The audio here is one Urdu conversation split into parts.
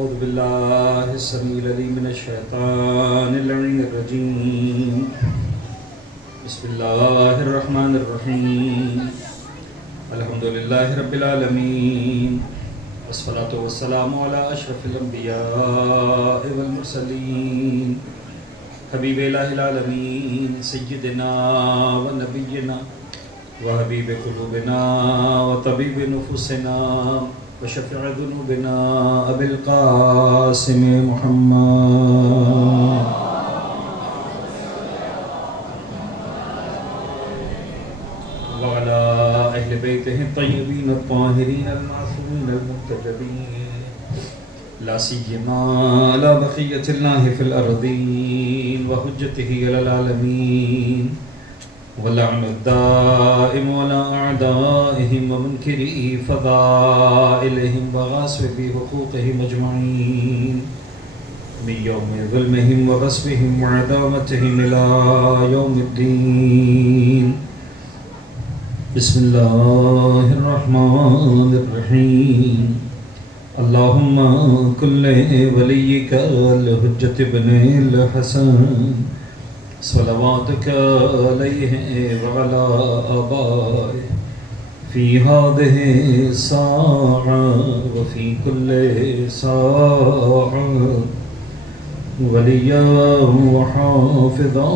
اعوذ باللہ السمیع العلیم من الشیطان اللعین الرجیم بسم اللہ الرحمن الرحیم الحمدللہ رب العالمین والصلاة والسلام علی اشرف الانبیاء والمرسلین حبیب الہ العالمین سیدنا و نبینا وحبیب قلوبنا وطبیب نفوسنا وشفیع ذنوبنا ابی القاسم محمد وعلى اہل بیتہ الطیبین الطاہرین المعصومین المنتجبین لا سیما لا بقیۃ اللہ فی الارضین وحجتہ علی العالمین ولعن الدائم على أعدائهم ومنكري فضائلهم وغاصبي حقوقهم أجمعين من يوم ظلمهم وغصبهم وعداوتهم إلى يوم الدين بسم الله الرحمن الرحيم اللهم كن لوليك الحجة بن الحسن صلواتك عليه وعلى آبائه في هذه الساعة وفي كل ساعة وليا وحافظا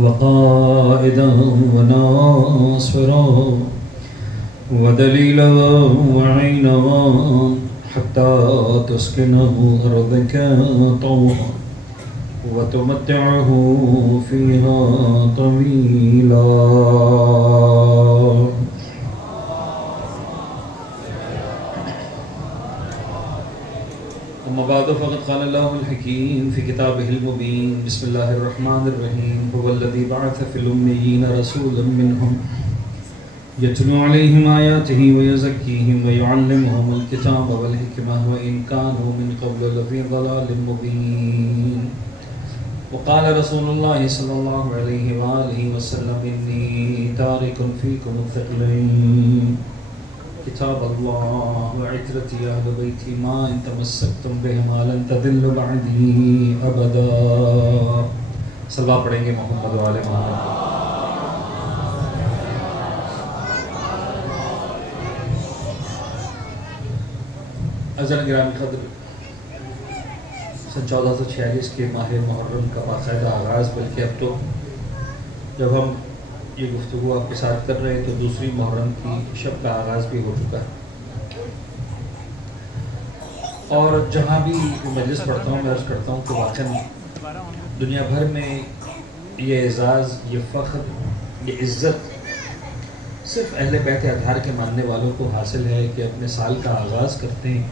وقائدا وناصرا ودليلا وعينا حتى تسكنه أرضك طوعا وتمتعه فيها طويلا أما بعد فقد قال الله الحكيم في كتابه المبين بسم الله الرحمن الرحيم هو الذي بعث في الأميين رسولا منهم يتلو عليهم آياته ويزكيهم ويعلمهم الكتاب والحكمة وإن كانوا من قبل لفي ضلال مبين وقال رسول الله صلى الله عليه وآله وسلم إني تارك فيكم الثقلين كتاب الله وعترتي أهل بيتي ما إن تمسكتم بهما لن تضلوا بعدي أبدا صلوات پڑھیں گے محمد وآل محمد. عزیزان گرامی قدر، سن 1446 کے ماہ محرم کا باقاعدہ آغاز، بلکہ اب تو جب ہم یہ گفتگو آپ کے ساتھ کر رہے ہیں تو دوسری محرم کی شب کا آغاز بھی ہو چکا ہے. اور جہاں بھی مجلس پڑھتا ہوں میں عرض کرتا ہوں کہ واقعاً دنیا بھر میں یہ اعزاز، یہ فخر، یہ عزت صرف اہل بیت اطہار کے ماننے والوں کو حاصل ہے کہ اپنے سال کا آغاز کرتے ہیں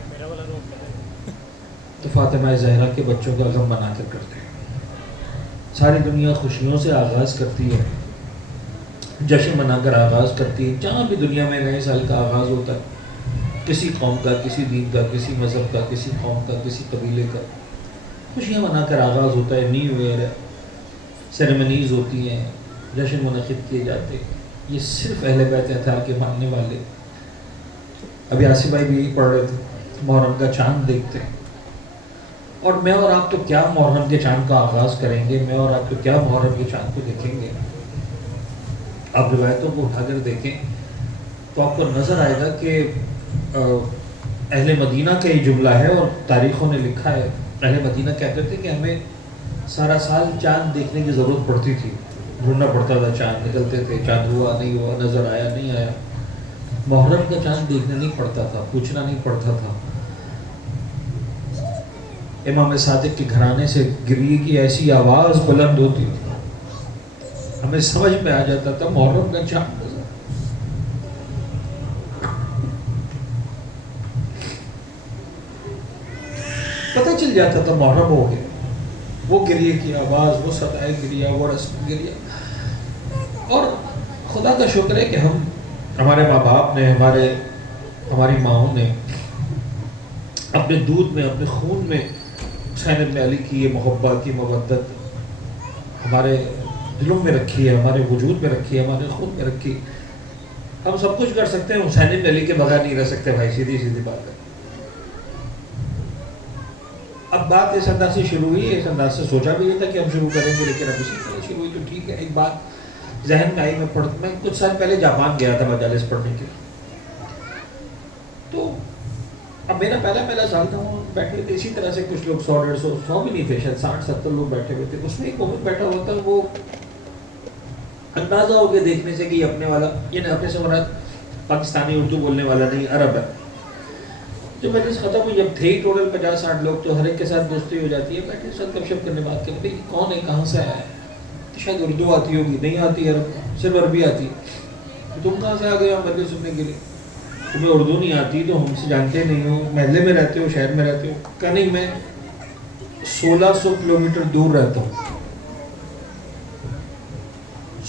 تو فاطمہ زہرا کے بچوں کا غم بنا کر کرتے ہیں. ساری دنیا خوشیوں سے آغاز کرتی ہے، جشن منا کر آغاز کرتی ہے. جہاں بھی دنیا میں نئے سال کا آغاز ہوتا ہے، کسی قوم کا، کسی دین کا، کسی مذہب کا، کسی قوم کا، کسی قبیلے کا، خوشیاں منا کر آغاز ہوتا ہے. نیو ایئر ہے، سیریمنیز ہوتی ہیں، جشن منعقد کیے جاتے ہیں. یہ صرف اہل بیت اطہار کے ماننے والے. ابھی آصف بھائی بھی یہی پڑھ رہے تھے، محرم کا چاند دیکھتے ہیں. اور میں اور آپ تو کیا محرم کے چاند کا آغاز کریں گے، میں اور آپ تو کیا محرم کے چاند کو دیکھیں گے. آپ روایتوں کو اٹھا کر دیکھیں تو آپ کو نظر آئے گا کہ اہل مدینہ کا یہ جملہ ہے اور تاریخوں نے لکھا ہے. اہل مدینہ کہتے تھے کہ ہمیں سارا سال چاند دیکھنے کی ضرورت پڑتی تھی، ڈھونڈنا پڑتا تھا. چاند نکلتے تھے، چاند ہوا نہیں ہوا، نظر آیا نہیں آیا. محرم کا چاند دیکھنا نہیں پڑتا تھا، پوچھنا نہیں پڑتا تھا. امام صادق کے گھرانے سے گریے کی ایسی آواز بلند ہوتی تھی، ہمیں سمجھ میں آ جاتا تھا محرم کا چاند. پتہ چل جاتا تھا محرم ہو گیا. وہ گریے کی آواز، وہ صدائے گریہ، وہ رسم گریہ. اور خدا کا شکر ہے کہ ہمارے ماں باپ نے، ہماری ماؤں نے اپنے دودھ میں، اپنے خون میں حسین ابن علی کی یہ محبت، کی مودت ہمارے دلوں میں رکھی ہے، ہمارے وجود میں رکھی ہے، ہمارے خون میں رکھی. ہم سب کچھ کر سکتے ہیں، حسین ابن علی کے بغیر نہیں رہ سکتے بھائی، سیدھی سیدھی بات ہے. اب بات اس انداز سے شروع ہوئی، اس انداز سے سوچا بھی نہیں تھا کہ ہم شروع کریں گے، لیکن اب اسی طرح شروع ہوئی تو ٹھیک ہے۔ ایک بات ذہن میں آئی، میں کچھ سال پہلے جاپان گیا تھا مجالس پڑھنے کے، تو اب میرا پہلا سال تھا، وہاں بیٹھے تھے اسی طرح سے کچھ لوگ 100 بھی نہیں تھے، شاید 60-70 لوگ بیٹھے ہوئے تھے۔ اس میں ایک مومن بیٹھا ہوا تھا، وہ اندازہ ہو گیا دیکھنے سے کہ یہ اپنے والا، یعنی اپنے سے مراد پاکستانی اردو بولنے والا نہیں، عرب ہے۔ جو مجلس ختم ہوئی، جب تھے ہی ٹوٹل 50-60 لوگ، تو ہر ایک کے ساتھ دوستی ہو جاتی ہے، بیٹھے ساتھ گپ شپ کرنے، بات کرنے، بھائی کون ہے، کہاں سے آیا ہے، شاید اردو آتی ہوگی، نہیں آتی عرب، صرف عربی آتی ہے، تم کہاں سے آ گئے ہو مجلس سننے کے لیے، تمہیں اردو نہیں آتی تو ہم سے جانتے نہیں ہو، محلے میں رہتے ہو، شہر میں رہتے ہو؟ کہا نہیں، میں 1600 کلومیٹر دور رہتا ہوں۔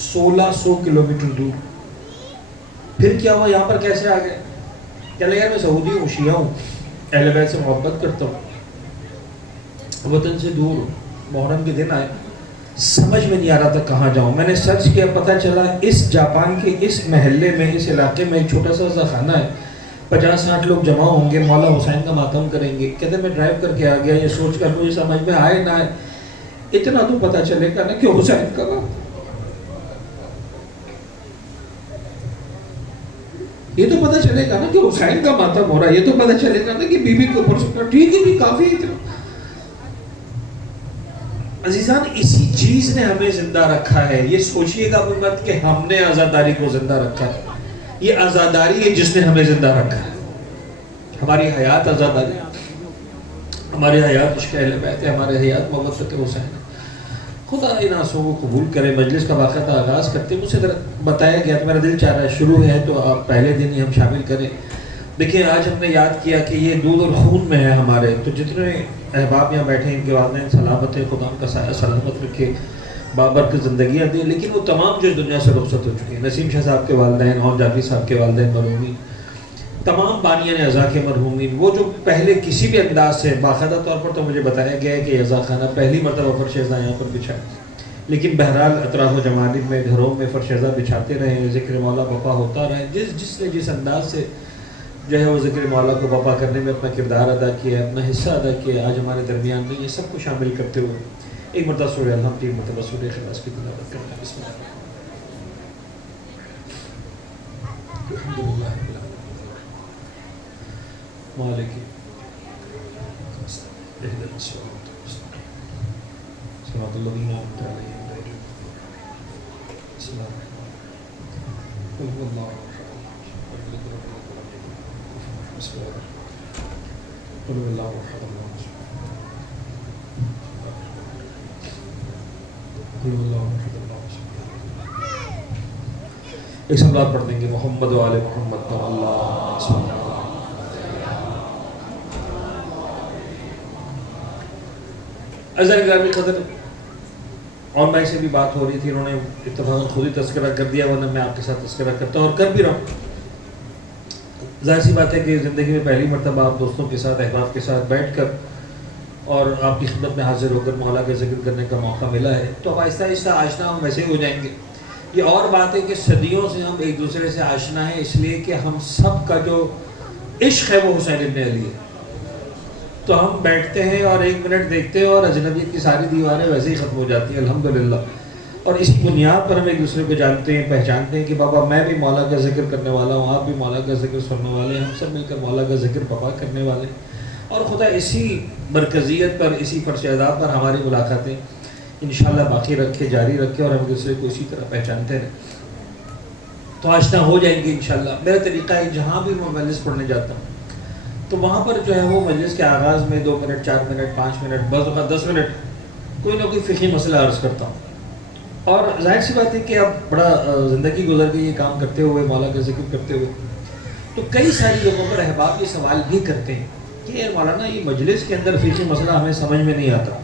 1600 کلومیٹر دور۔ پھر کیا ہوا، یہاں پر کیسے آ گئے؟ کہنے لگا میں سعودی ہوں، شیعہ ہوں، اہل بیت سے محبت کرتا ہوں، وطن سے دور ہوں، محرم کے دن آئے، سمجھ میں نہیں آ رہا تھا کہاں جاؤں۔ میں نے سرچ کیا، پتہ چلا اس جاپان کے اس محلے میں، اس علاقے میں ایک چھوٹا سا خانہ ہے، 50-60 لوگ جمع ہوں گے، مولا حسین کا ماتم کریں گے۔ کہتے میں ڈرائیو کر کے آ گیا، یہ سوچ کر مجھے سمجھ میں آئے نہ آئے، اتنا تو پتہ چلے گا نا کہ حسین کا یہ تو پتہ چلے گا نا کہ حسین کا ماتم ہو رہا ہے، یہ تو پتہ چلے گا نا کہ بی بی کے اوپر سکتا، ٹھیک ہے بھی کافی ہے اتنا۔ عزیزان، اسی چیز نے ہمیں زندہ رکھا ہے، یہ سوچئے گا مت کہ ہم نے آزاداری کو زندہ رکھا ہے، یہ آزاداری ہے جس نے ہمیں زندہ رکھا ہے۔ ہماری حیات آزاداری، ہماری حیات عشق اہل بیت ہے، ہماری حیات محبت حسین ہے۔ خدا ان آنسوں کو قبول کرے۔ مجلس کا باقاعدہ آغاز کرتے مجھ سے بتایا گیا تو میرا دل چاہ رہا ہے شروع ہے تو آپ پہلے دن ہی ہم شامل کریں۔ دیکھیں آج ہم نے یاد کیا کہ یہ دودھ اور خون میں ہے ہمارے، تو جتنے احباب یہاں بیٹھے ہیں ان کے والدین سلامت ہیں، خدا ان کا سایہ سلامت رکھے، بابرکت زندگیاں دیں۔ لیکن وہ تمام جو دنیا سے رخصت ہو چکے ہیں، نسیم شاہ صاحب کے والدین اور جعفری صاحب کے والدین مرحومین، تمام بانیان عزا کے مرحومین، وہ جو پہلے کسی بھی انداز سے باقاعدہ طور پر تو مجھے بتایا گیا ہے کہ عزا خانہ پہلی مرتبہ فرش عزا یہاں پر بچھا، لیکن بہرحال اطراف و جمانب میں گھروں میں فرش عزا بچھاتے رہے، ذکر مولا بپا ہوتا رہے، جس نے جس انداز سے جو ہے وہ ذکر مولا کو بپا کرنے میں اپنا کردار ادا کیا ہے، اپنا حصہ ادا کیا ہے، آج ہمارے درمیان میں یہ سب کو شامل کرتے ہوئے ایک مرتبہ سورہ الحمد، 3 مرتبہ سورہ اخلاص کی تلاوت کرنا ہے۔ بسم اللہ۔ الحمدللہ مالک اهدنا الصراط المستقيم صراط الذين أنعمت عليهم غير المغضوب عليهم بسم الله الرحمن الرحيم قل هو الله أحد بسم الله قل هو الله أحد الله قل هو الله أحد الله ایک سملات پڑھ دیں گے، محمد و آل محمد کا اللہ بسم اللہ۔ عزیزان گرامی قدر، اور بھائی سے بھی بات ہو رہی تھی، انہوں نے اتفاقاً خود ہی تذکرہ کر دیا، ورنہ میں آپ کے ساتھ تذکرہ کرتا ہوں اور کر بھی رہا ہوں۔ ظاہر سی بات ہے کہ زندگی میں پہلی مرتبہ آپ دوستوں کے ساتھ، احباب کے ساتھ بیٹھ کر اور آپ کی خدمت میں حاضر ہو کر مولا کا ذکر کرنے کا موقع ملا ہے، تو اب آہستہ آہستہ آشنا ہم ویسے ہی ہو جائیں گے۔ یہ اور بات ہے کہ صدیوں سے ہم ایک دوسرے سے آشنا ہیں، اس لیے کہ ہم سب کا جو عشق ہے وہ حسین ابن علی ہے، تو ہم بیٹھتے ہیں اور 1 منٹ دیکھتے ہیں اور اجنبیت کی ساری دیواریں ویسے ہی ختم ہو جاتی ہیں الحمدللہ، اور اسی بنیاد پر ہم ایک دوسرے کو جانتے ہیں، پہچانتے ہیں کہ بابا میں بھی مولا کا ذکر کرنے والا ہوں، آپ بھی مولا کا ذکر سننے والے ہیں، ہم سب مل کر مولا کا ذکر بپا کرنے والے ہیں، اور خدا اسی مرکزیت پر، اسی فرش ادا پر ہماری ملاقاتیں انشاءاللہ باقی رکھے، جاری رکھے، اور ہم ایک دوسرے کو اسی طرح پہچانتے رہیں، تو آشنا ہو جائیں گے انشاءاللہ۔ میرا طریقہ ہے جہاں بھی میں مجلس پڑھنے جاتا ہوں تو وہاں پر جو ہے وہ مجلس کے آغاز میں 2 منٹ، 4 منٹ، 5 منٹ، بعض اوقات 10 منٹ کوئی نہ کوئی فقہی مسئلہ عرض کرتا ہوں، اور ظاہر سی بات ہے کہ اب بڑا زندگی گزر گئی یہ کام کرتے ہوئے، مولا کا ذکر کرتے ہوئے، تو کئی ساری جگہوں پر احباب یہ سوال بھی کرتے ہیں کہ اے مولانا یہ مجلس کے اندر فقہی مسئلہ ہمیں سمجھ میں نہیں آتا،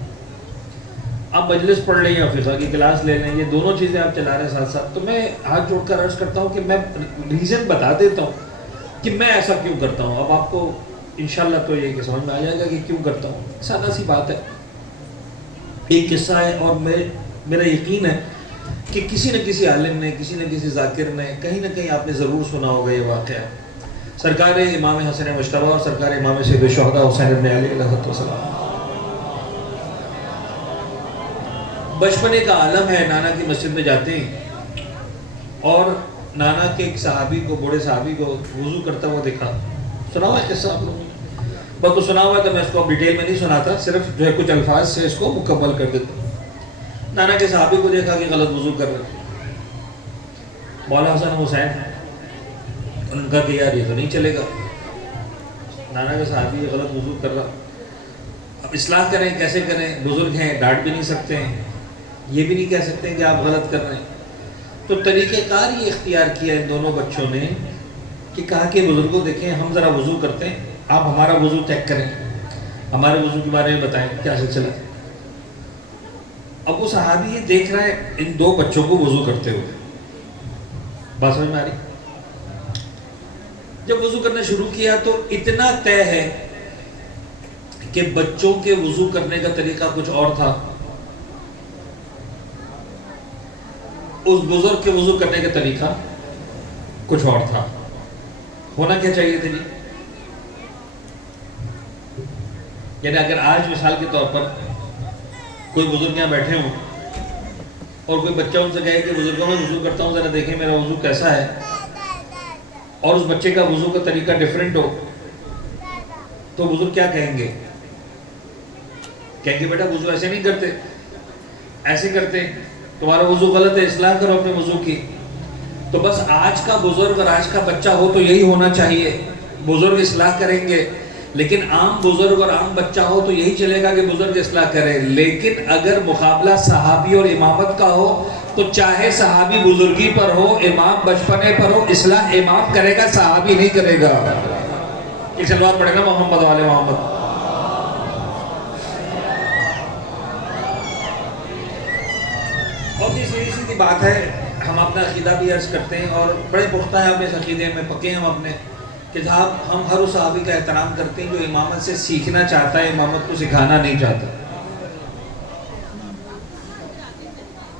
آپ مجلس پڑھ لیں یا فقہ کی کلاس لے لیں، یہ دونوں چیزیں آپ چلا رہے ہیں ساتھ ساتھ، تو میں ہاتھ جوڑ کر عرض کرتا ہوں کہ میں ریزن بتا دیتا ہوں کہ میں ایسا کیوں کرتا ہوں۔ اب آپ کو انشاءاللہ تو یہ کہ سمجھ میں آ جائے گا کہ کیوں کرتا ہوں۔ سادہ سی بات ہے، ایک قصہ ہے، اور میرا یقین ہے کہ کسی نہ کسی عالم نے، کسی نہ کسی ذاکر نے، کہیں نہ کہیں آپ نے ضرور سنا ہوگا یہ واقعہ۔ سرکار امام حسن مجتبیٰ اور سرکار امام سید الشہداء حسین بن علی علیہ السلام بچپنے کا عالم ہے، نانا کی مسجد میں جاتے ہیں اور نانا کے ایک صحابی کو، بوڑھے صحابی کو وضو کرتا ہوا دیکھا. سنا ہوا ہے قصہ آپ لوگوں نے؟ بس تو سنا ہوا ہے تو میں اس کو ڈیٹیل میں نہیں سناتا، صرف جو ہے کچھ الفاظ سے اس کو مکمل کر دیتا. نانا کے صحابی کو دیکھا کہ غلط وضو کر رہے، مولا حسن حسین ان کا کہ یار یہ تو نہیں چلے گا، نانا کا صحابی یہ غلط وضو کر رہا، اب اصلاح کریں کیسے کریں؟ بزرگ ہیں، ڈانٹ بھی نہیں سکتے ہیں، یہ بھی نہیں کہہ سکتے ہیں کہ آپ غلط کر رہے ہیں. تو طریقہ کار یہ اختیار کیا ان دونوں بچوں نے کہ کہا کہ بزرگوں دیکھیں ہم ذرا وضو کرتے ہیں، آپ ہمارا وضو چیک کریں، ہمارے وضو کے بارے میں بتائیں کیا سلسلہ ہے. اب وہ صحابی یہ دیکھ رہا ہے ان دو بچوں کو وضو کرتے ہوئے. بات سمجھ میں آ رہی؟ جب وضو کرنا شروع کیا تو اتنا طے ہے کہ بچوں کے وضو کرنے کا طریقہ کچھ اور تھا، اس بزرگ کے وضو کرنے کا طریقہ کچھ اور تھا. ہونا کیا چاہیے تھا جی؟ یعنی اگر آج مثال کے طور پر کوئی بزرگ یہاں بیٹھے ہوں اور کوئی بچہ ان سے کہے کہ بزرگوں میں وضو کرتا ہوں ذرا دیکھیں میرا وضو کیسا ہے، اور اس بچے کا وضو کا طریقہ ڈیفرنٹ ہو، تو بزرگ کیا کہیں گے؟ کہیں گے بیٹا وضو ایسے نہیں کرتے، ایسے کرتے، تمہارا وضو غلط ہے، اصلاح کرو اپنے وضو کی. تو بس آج کا بزرگ اور آج کا بچہ ہو تو یہی ہونا چاہیے، بزرگ اصلاح کریں گے. لیکن عام بزرگ اور عام بچہ ہو تو یہی چلے گا کہ بزرگ اصلاح کرے. لیکن اگر مقابلہ صحابی اور امامت کا ہو تو چاہے صحابی بزرگی پر ہو، امام بچپنے پر ہو، اصلاح امام کرے گا، صحابی نہیں کرے گا. ایک سلوات پڑھے گا محمد والے محمد. اور یہ سیدھی سیدھی بات ہے، ہم اپنا عقیدہ بھی عرض کرتے ہیں اور بڑے پختہ ہیں ہم اس عقیدے میں، پکے ہیں ہم اپنے کہ صاحب ہم ہر اس صحابی کا احترام کرتے ہیں جو امامت سے سیکھنا چاہتا ہے، امامت کو سکھانا نہیں چاہتا.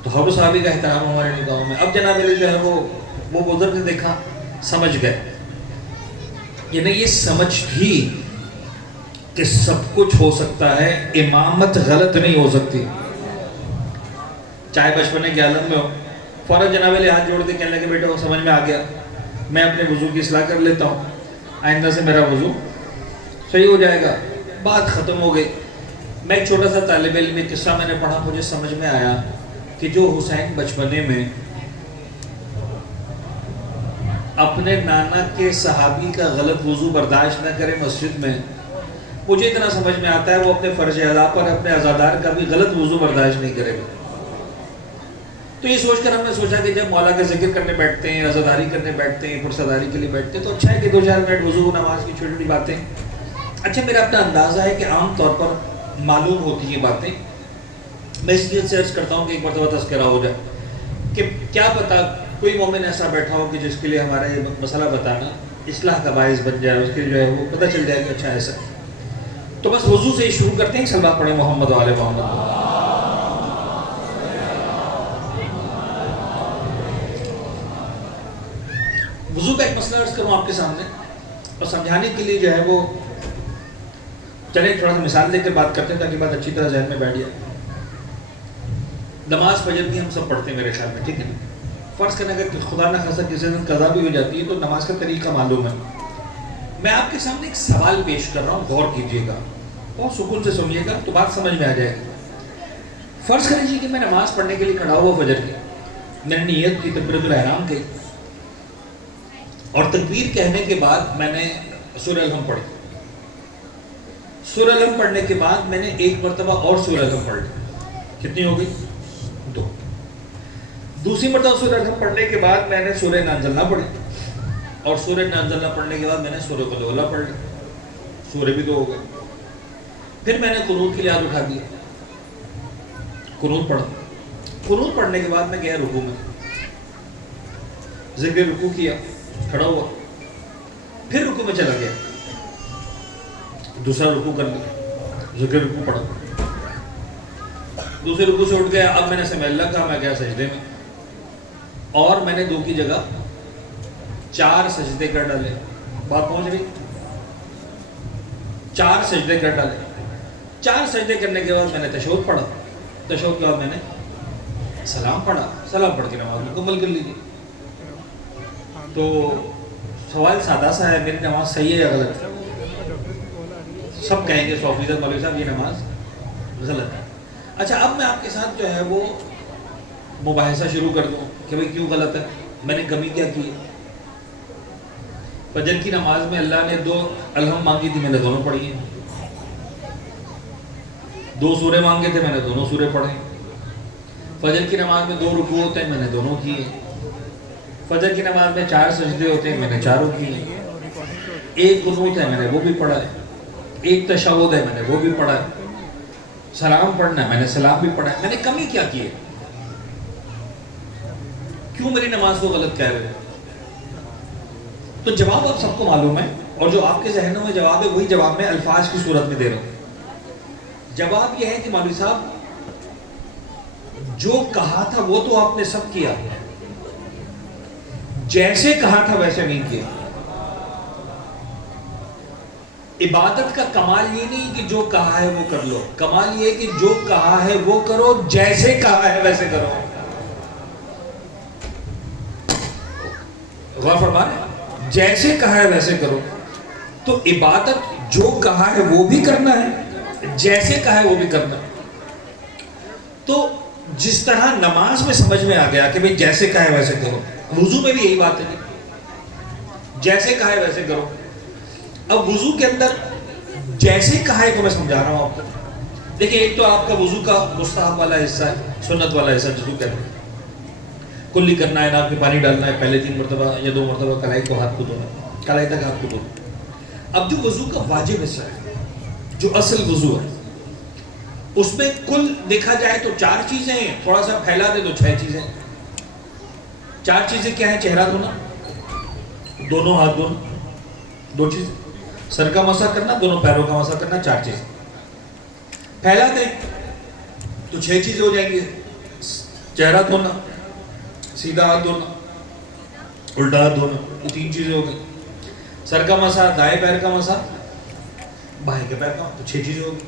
تو ہر اس صحابی کا احترام ہمارے نگاہوں میں. اب جناب علی جو ہے وہ بزرگ نے دیکھا، سمجھ گئے. یعنی یہ سمجھ تھی کہ سب کچھ ہو سکتا ہے، امامت غلط نہیں ہو سکتی. چاہے بچپنے کے عالم میں ہو. فوراً جناب علی ہاتھ جوڑ کے کہنے لگے بیٹا وہ سمجھ میں آ گیا، میں اپنے وضو کی اصلاح کر لیتا ہوں، آئندہ سے میرا وضو صحیح ہو جائے گا. بات ختم ہو گئی. میں ایک چھوٹا سا طالب علم، ایک قصہ میں نے پڑھا، مجھے سمجھ میں آیا کہ جو حسین بچپنے میں اپنے نانا کے صحابی کا غلط وضو برداشت نہ کرے مسجد میں، مجھے اتنا سمجھ میں آتا ہے وہ اپنے فرض ادا پر اپنے عزادار کا بھی غلط وضو برداشت نہیں کرے گا. تو یہ سوچ کر ہم نے سوچا کہ جب مولا کا ذکر کرنے بیٹھتے ہیں، عزاداری کرنے بیٹھتے ہیں، پرسداری کے لیے بیٹھتے ہیں، تو اچھا ہے کہ 2-4 منٹ وضو نماز کی چھوٹی چھوٹی باتیں. اچھا میرا اپنا اندازہ ہے کہ عام طور پر معلوم ہوتی ہیں باتیں. میں اس لیے سرچ کرتا ہوں کہ ایک مرتبہ تذکرہ ہو جائے کہ کیا پتا کوئی مومن ایسا بیٹھا ہو کہ جس کے لیے ہمارا یہ مسئلہ بتانا اصلاح کا باعث بن جائے، اس کے لیے جو ہے وہ پتہ چل جائے کہ اچھا ایسا. تو بس وضو سے ہی شروع کرتے ہیں. صلوات پڑھیں محمد والے محمد. وضو کا ایک مسئلہ عرض کروں آپ کے سامنے اور سمجھانے کے لیے جو ہے وہ چلیں تھوڑا سا مثال دے کر بات کرتے ہیں تاکہ بات اچھی طرح ذہن میں بیٹھ جائے. نماز فجر کی ہم سب پڑھتے ہیں میرے خیال میں، ٹھیک ہے. فرض کرنے کا کہ خدا نہ خاصا کسی دن قضا بھی ہو جاتی ہے تو نماز کا طریقہ معلوم ہے. میں آپ کے سامنے ایک سوال پیش کر رہا ہوں، غور کیجیے گا، بہت سکون سے سنیے گا تو بات سمجھ میں آ جائے گی. فرض کر لیجیے کہ میں نماز پڑھنے کے لیے کھڑا ہوا فجر کی، میں نے نیت کی، تکبیرۃ الاحرام کی، اور تکبیر کہنے کے بعد میں نے سورہ الحمد پڑھی. سورہ الحمد پڑھنے کے بعد میں نے ایک مرتبہ اور سورہ الحمد پڑھ لی. کتنی ہو گئی؟ 2. دوسری مرتبہ سورہ الحمد پڑھنے کے بعد میں نے سورہ انا انزلنا پڑھی، اور سورہ انا انزلنا پڑھنے کے بعد میں نے سورہ قل اعوذ پڑھ لی. سورہ بھی 2 ہو گئے. پھر میں نے قنوت کے لیے ہاتھ اٹھا دیا، قنوت پڑھا. قنوت پڑھنے کے بعد میں گیا رکوع میں، ذکر رکوع کیا، کھڑا ہوا، پھر رکوع میں چلا گیا، دوسرا رکوع کر لیا، ذکر رکوع پڑھا، دوسرے رکوع سے اٹھ گیا. اب میں نے سمع اللہ کہا، میں گیا سجدے میں، اور میں نے 2 کی جگہ 4 سجدے کر ڈالے. بات پہنچ گئی؟ 4 سجدے کر ڈالے. 4 سجدے کرنے کے بعد میں نے تشہد پڑھا، تشہد کے بعد میں نے سلام پڑھا، سلام پڑھ کے نماز مکمل کر لیجیے. تو سوال سادہ سا ہے، میری نماز صحیح ہے یا غلط ہے؟ سب کہیں گے 100% مولوی صاحب یہ نماز غلط ہے. اچھا اب میں آپ کے ساتھ جو ہے وہ مباحثہ شروع کر دوں کہ بھئی کیوں غلط ہے، میں نے کمی کیا کی. فجر کی نماز میں اللہ نے 2 الحم مانگی تھی، میں نے دونوں پڑھی ہیں. 2 سورے مانگے تھے، میں نے دونوں سورے پڑھے. فجر کی نماز میں 2 رکوع ہوتے ہیں، میں نے دونوں کیے. فجر کی نماز میں 4 سجدے ہوتے ہیں، میں نے چاروں کیے. 1 قنوت ہے، میں نے وہ بھی پڑھا ہے. 1 تشہد ہے، میں نے وہ بھی پڑھا ہے. سلام پڑھنا ہے، میں نے سلام بھی پڑھا ہے. میں نے کمی کیا کی ہے؟ کیوں میری نماز کو غلط کہہ رہے ہیں؟ تو جواب آپ سب کو معلوم ہے، اور جو آپ کے ذہنوں میں جواب ہے وہی جواب میں الفاظ کی صورت میں دے رہا ہوں. جواب یہ ہے کہ مولوی صاحب جو کہا تھا وہ تو آپ نے سب کیا، جیسے کہا تھا ویسے نہیں کیا. عبادت کا کمال یہ نہیں کہ جو کہا ہے وہ کر لو، کمال یہ کہ جو کہا ہے وہ کرو، جیسے کہا ہے ویسے کرو. غور فرما رہے ہیں؟ جیسے کہا ہے ویسے کرو. تو عبادت جو کہا ہے وہ بھی کرنا ہے، جیسے کہا ہے وہ بھی کرنا ہے. تو جس طرح نماز میں سمجھ میں آ گیا کہ بھئی جیسے کہا ہے ویسے کرو، وضو میں بھی یہی بات ہے، جیسے کہا ہے ویسے کرو. اب وضو کے اندر جیسے کہا ہے تو میں سمجھا رہا ہوں آپ کو. دیکھیں ایک تو آپ کا وضو کا مستحب والا حصہ ہے، سنت والا حصہ جسے کہتے ہیں. کلی کرنا ہے، ناک میں پانی ڈالنا ہے، پہلے 3 مرتبہ یا 2 مرتبہ کلائی کو ہاتھ کو دھونا، کلائی تک ہاتھ کو دھونا. اب جو وضو کا واجب حصہ ہے، جو اصل وضو ہے، اس میں کل دیکھا جائے تو 4 چیزیں ہیں، تھوڑا سا پھیلا دے تو 6 چیزیں. 4 چیزیں کیا ہیں؟ چہرہ دھونا، دونوں ہاتھ دھونا، 2 چیزیں. سر کا مسح کرنا، دونوں پیروں کا مسح کرنا، 4 چیزیں. پھیلا دیں تو 6 چیزیں ہو جائیں گی. چہرہ دھونا، سیدھا ہاتھ دھونا، الٹا ہاتھ دھونا، یہ 3 چیزیں ہو گئی. سر کا مسح، دائیں پیر کا مسح، بائیں کے پیر کا، تو 6 چیزیں ہو گئی.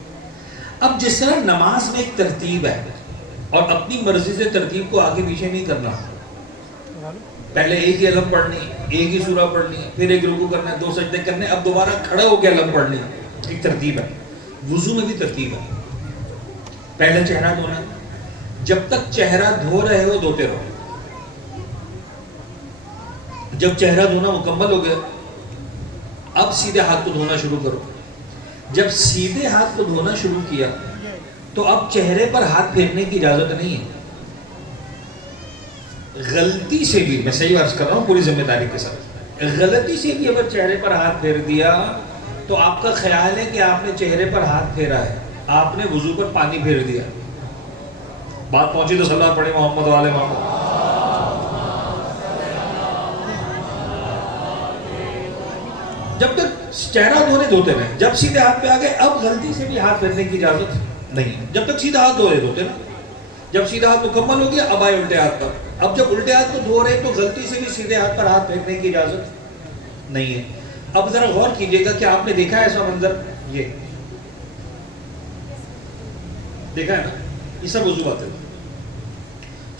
اب جس طرح نماز میں ایک ترتیب ہے اور اپنی مرضی سے ترتیب کو آگے پیچھے نہیں کرنا. پہلے ایک ہی علم پڑھنی، ایک ہی سورہ پڑھنی، پھر ایک رکوع کرنا ہے، 2 سجدے کرنے، اب دوبارہ کھڑے ہو کے علم پڑھنی. ایک ترتیب ہے. وضو میں بھی ترتیب ہے. پہلے چہرہ دھونا، جب تک چہرہ دھو رہے ہو دھوتے رہو. جب چہرہ دھونا مکمل ہو گیا اب سیدھے ہاتھ کو دھونا شروع کرو. جب سیدھے ہاتھ کو دھونا شروع کیا تو اب چہرے پر ہاتھ پھیرنے کی اجازت نہیں ہے. غلطی سے بھی، میں صحیح عرض کر رہا ہوں پوری ذمہ داری کے ساتھ، غلطی سے بھی اگر چہرے پر ہاتھ پھیر دیا تو آپ کا خیال ہے کہ آپ نے چہرے پر ہاتھ پھیرا ہے، آپ نے وضو پر پانی پھیر دیا. بات پہنچی تو صلی اللہ پڑھے محمد والے محمد. جب تک چہرہ دھوتے رہے، جب سیدھے ہاتھ پہ آ گئے اب غلطی سے بھی ہاتھ پھیرنے کی اجازت نہیں. جب تک سیدھا ہاتھ دھوتے نا، جب سیدھا ہاتھ مکمل ہو گیا اب آئے الٹے ہاتھ پر. اب جب الٹے ہاتھ کو دھو رہے تو غلطی سے بھی سیدھے ہاتھ پر ہاتھ پھیرنے کی اجازت نہیں ہے. اب ذرا غور کیجئے گا کہ آپ نے دیکھا ہے ایسا منظر، یہ دیکھا ہے نا، یہ سب وضو باطل،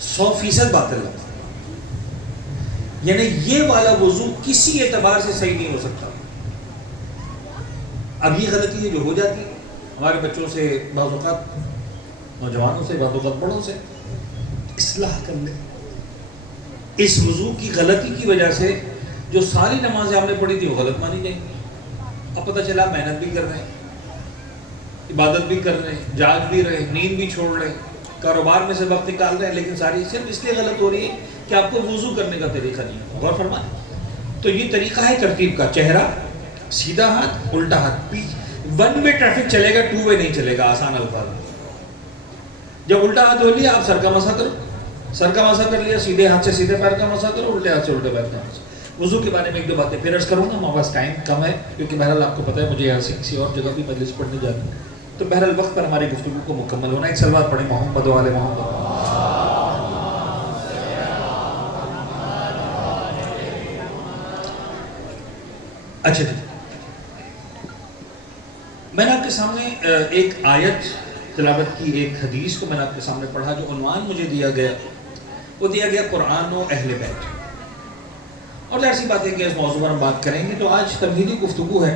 100% باطل ہے. یعنی یہ والا وضو کسی اعتبار سے صحیح نہیں ہو سکتا. اب یہ غلطی ہے جو ہو جاتی ہے ہمارے بچوں سے، بعض اوقات نوجوانوں سے، بعض اوقات بڑوں سے. اصلاح کر لیں. اس وضو کی غلطی کی وجہ سے جو ساری نمازیں آپ نے پڑھی تھی وہ غلط مانی جائیں. اب پتہ چلا محنت بھی کر رہے ہیں، عبادت بھی کر رہے ہیں، جاگ بھی رہے ہیں، نیند بھی چھوڑ رہے ہیں، کاروبار میں سے وقت نکال رہے ہیں، لیکن ساری صرف اس لیے غلط ہو رہی ہے کہ آپ کو وضو کرنے کا طریقہ نہیں ہے. غور فرمائیں. تو یہ طریقہ ہے ترتیب کا، چہرہ، سیدھا ہاتھ، الٹا ہاتھ. 1 وے ٹریفک چلے گا، 2 وے نہیں چلے گا. آسان الفاظ. جب الٹا ہاتھ دھو لیا اب سر کا مسح کرو، سر کا مسح کر لیا، سیدھے ہاتھ سے سیدھے پیر کا مسح کرو، الٹے ہاتھ سے الٹے پیر کا مسح. وضو کے بارے میں 1-2 باتیں پھر عرض کروں گا، ہمارے پاس ٹائم کم ہے کیونکہ بہرحال آپ کو پتہ ہے مجھے یہاں سے کسی اور جگہ بھی مجلس پڑھنے جانا ہے، تو بہرحال وقت پر ہماری گفتگو کو مکمل ہونا. ایک صلوات پڑھیں محمد والے محمد. اچھا جی، میں نے آپ کے سامنے ایک آیت تلاوت کی، ایک حدیث کو میں نے آپ کے سامنے پڑھا. جو عنوان مجھے دیا گیا وہ دیا گیا قرآن و اہل بیت. اور ظاہر سی بات ہے کہ اس موضوع پر ہم بات کریں گے. تو آج تمہیدی گفتگو ہے.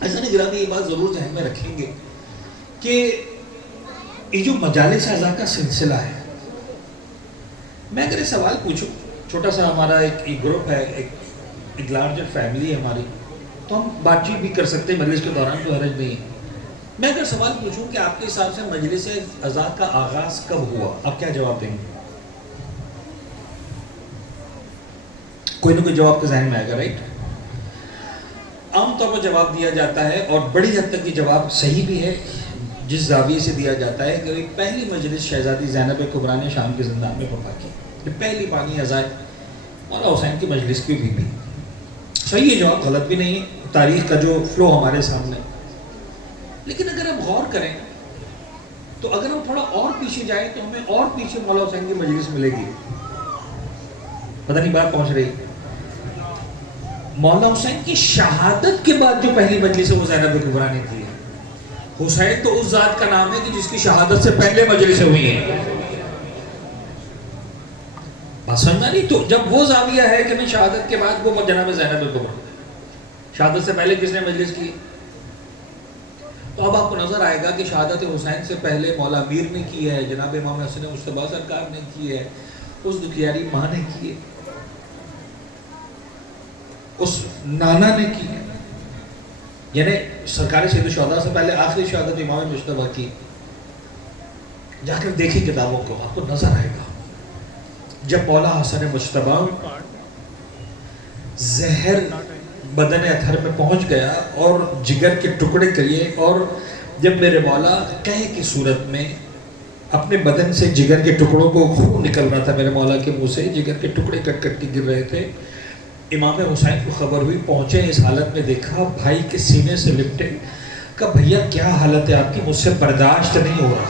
ایسا نہیں گرامی یہ بات ضرور ذہن میں رکھیں گے کہ یہ جو مجالس اعضاء کا سلسلہ ہے، میں اگر یہ سوال پوچھوں، چھوٹا سا ہمارا ایک گروپ ہے، ایک لارجر فیملی ہے ہماری، تو ہم بات چیت بھی کر سکتے ہیں مجلس کے دوران، کوئی حرج نہیں ہے. میں اگر سوال پوچھوں کہ آپ کے حساب سے مجلس اعضاء کا آغاز کب ہوا، آپ کیا جواب دیں گے؟ کوئی نہ کوئی جواب کے ذہن میں آئے گا، رائٹ؟ عام طور پر جواب دیا جاتا ہے اور بڑی حد تک یہ جواب صحیح بھی ہے جس زاویے سے دیا جاتا ہے کہ پہلی مجلس شہزادی زینب کبریٰ نے شام کے زندان میں برپا کی. یہ پہلی بانی اعضائے مولا حسین کی مجلس کی ہوئی بھی. صحیح ہے جواب، غلط بھی نہیں ہے، تاریخ کا جو فلو ہمارے سامنے. لیکن اگر ہم غور کریں تو اگر ہم تھوڑا اور پیچھے جائیں تو ہمیں اور پیچھے مولا حسین کی مجلس ملے گی. پتہ نہیں بات پہنچ رہی؟ مولا حسین کی شہادت کے بعد جو پہلی مجلس ہے وہ زینب کبریٰ نے کی ہے. حسین تو اس ذات کا نام ہے کہ جس کی شہادت سے پہلے مجلسیں ہوئی ہیں. بات سمجھنا نہیں؟ تو جب وہ زاویہ ہے کہ میں شہادت کے بعد وہ جناب زینب کبریٰ، شہادت سے پہلے کس نے مجلس کی، تو اب آپ کو نظر آئے گا کہ شہادت حسین سے پہلے مولا امیر نے کی ہے، جناب امام حسن مجتبیٰ سرکار نے کی ہے، اس دکھیاری ماں نے کی ہے، اس نانا نے کی ہے. یعنی سرکار سید الشہداء سے پہلے آخری شہادت امام مجتبیٰ کی. جا کر دیکھی کتابوں کو، آپ کو نظر آئے گا جب مولا حسن مجتبیٰ زہر بدن اطہر میں پہنچ گیا اور جگر کے ٹکڑے کریے، اور جب میرے مولا قحط کی صورت میں اپنے بدن سے جگر کے ٹکڑوں کو خون نکل رہا تھا، میرے مولا کے منہ سے جگر کے ٹکڑے کٹ کٹ کے گر رہے تھے، امام حسین کو خبر ہوئی، پہنچے، اس حالت میں دیکھا، بھائی کے سینے سے لپٹے، کہا بھیا کیا حالت ہے آپ کی، مجھ سے برداشت نہیں ہو رہا.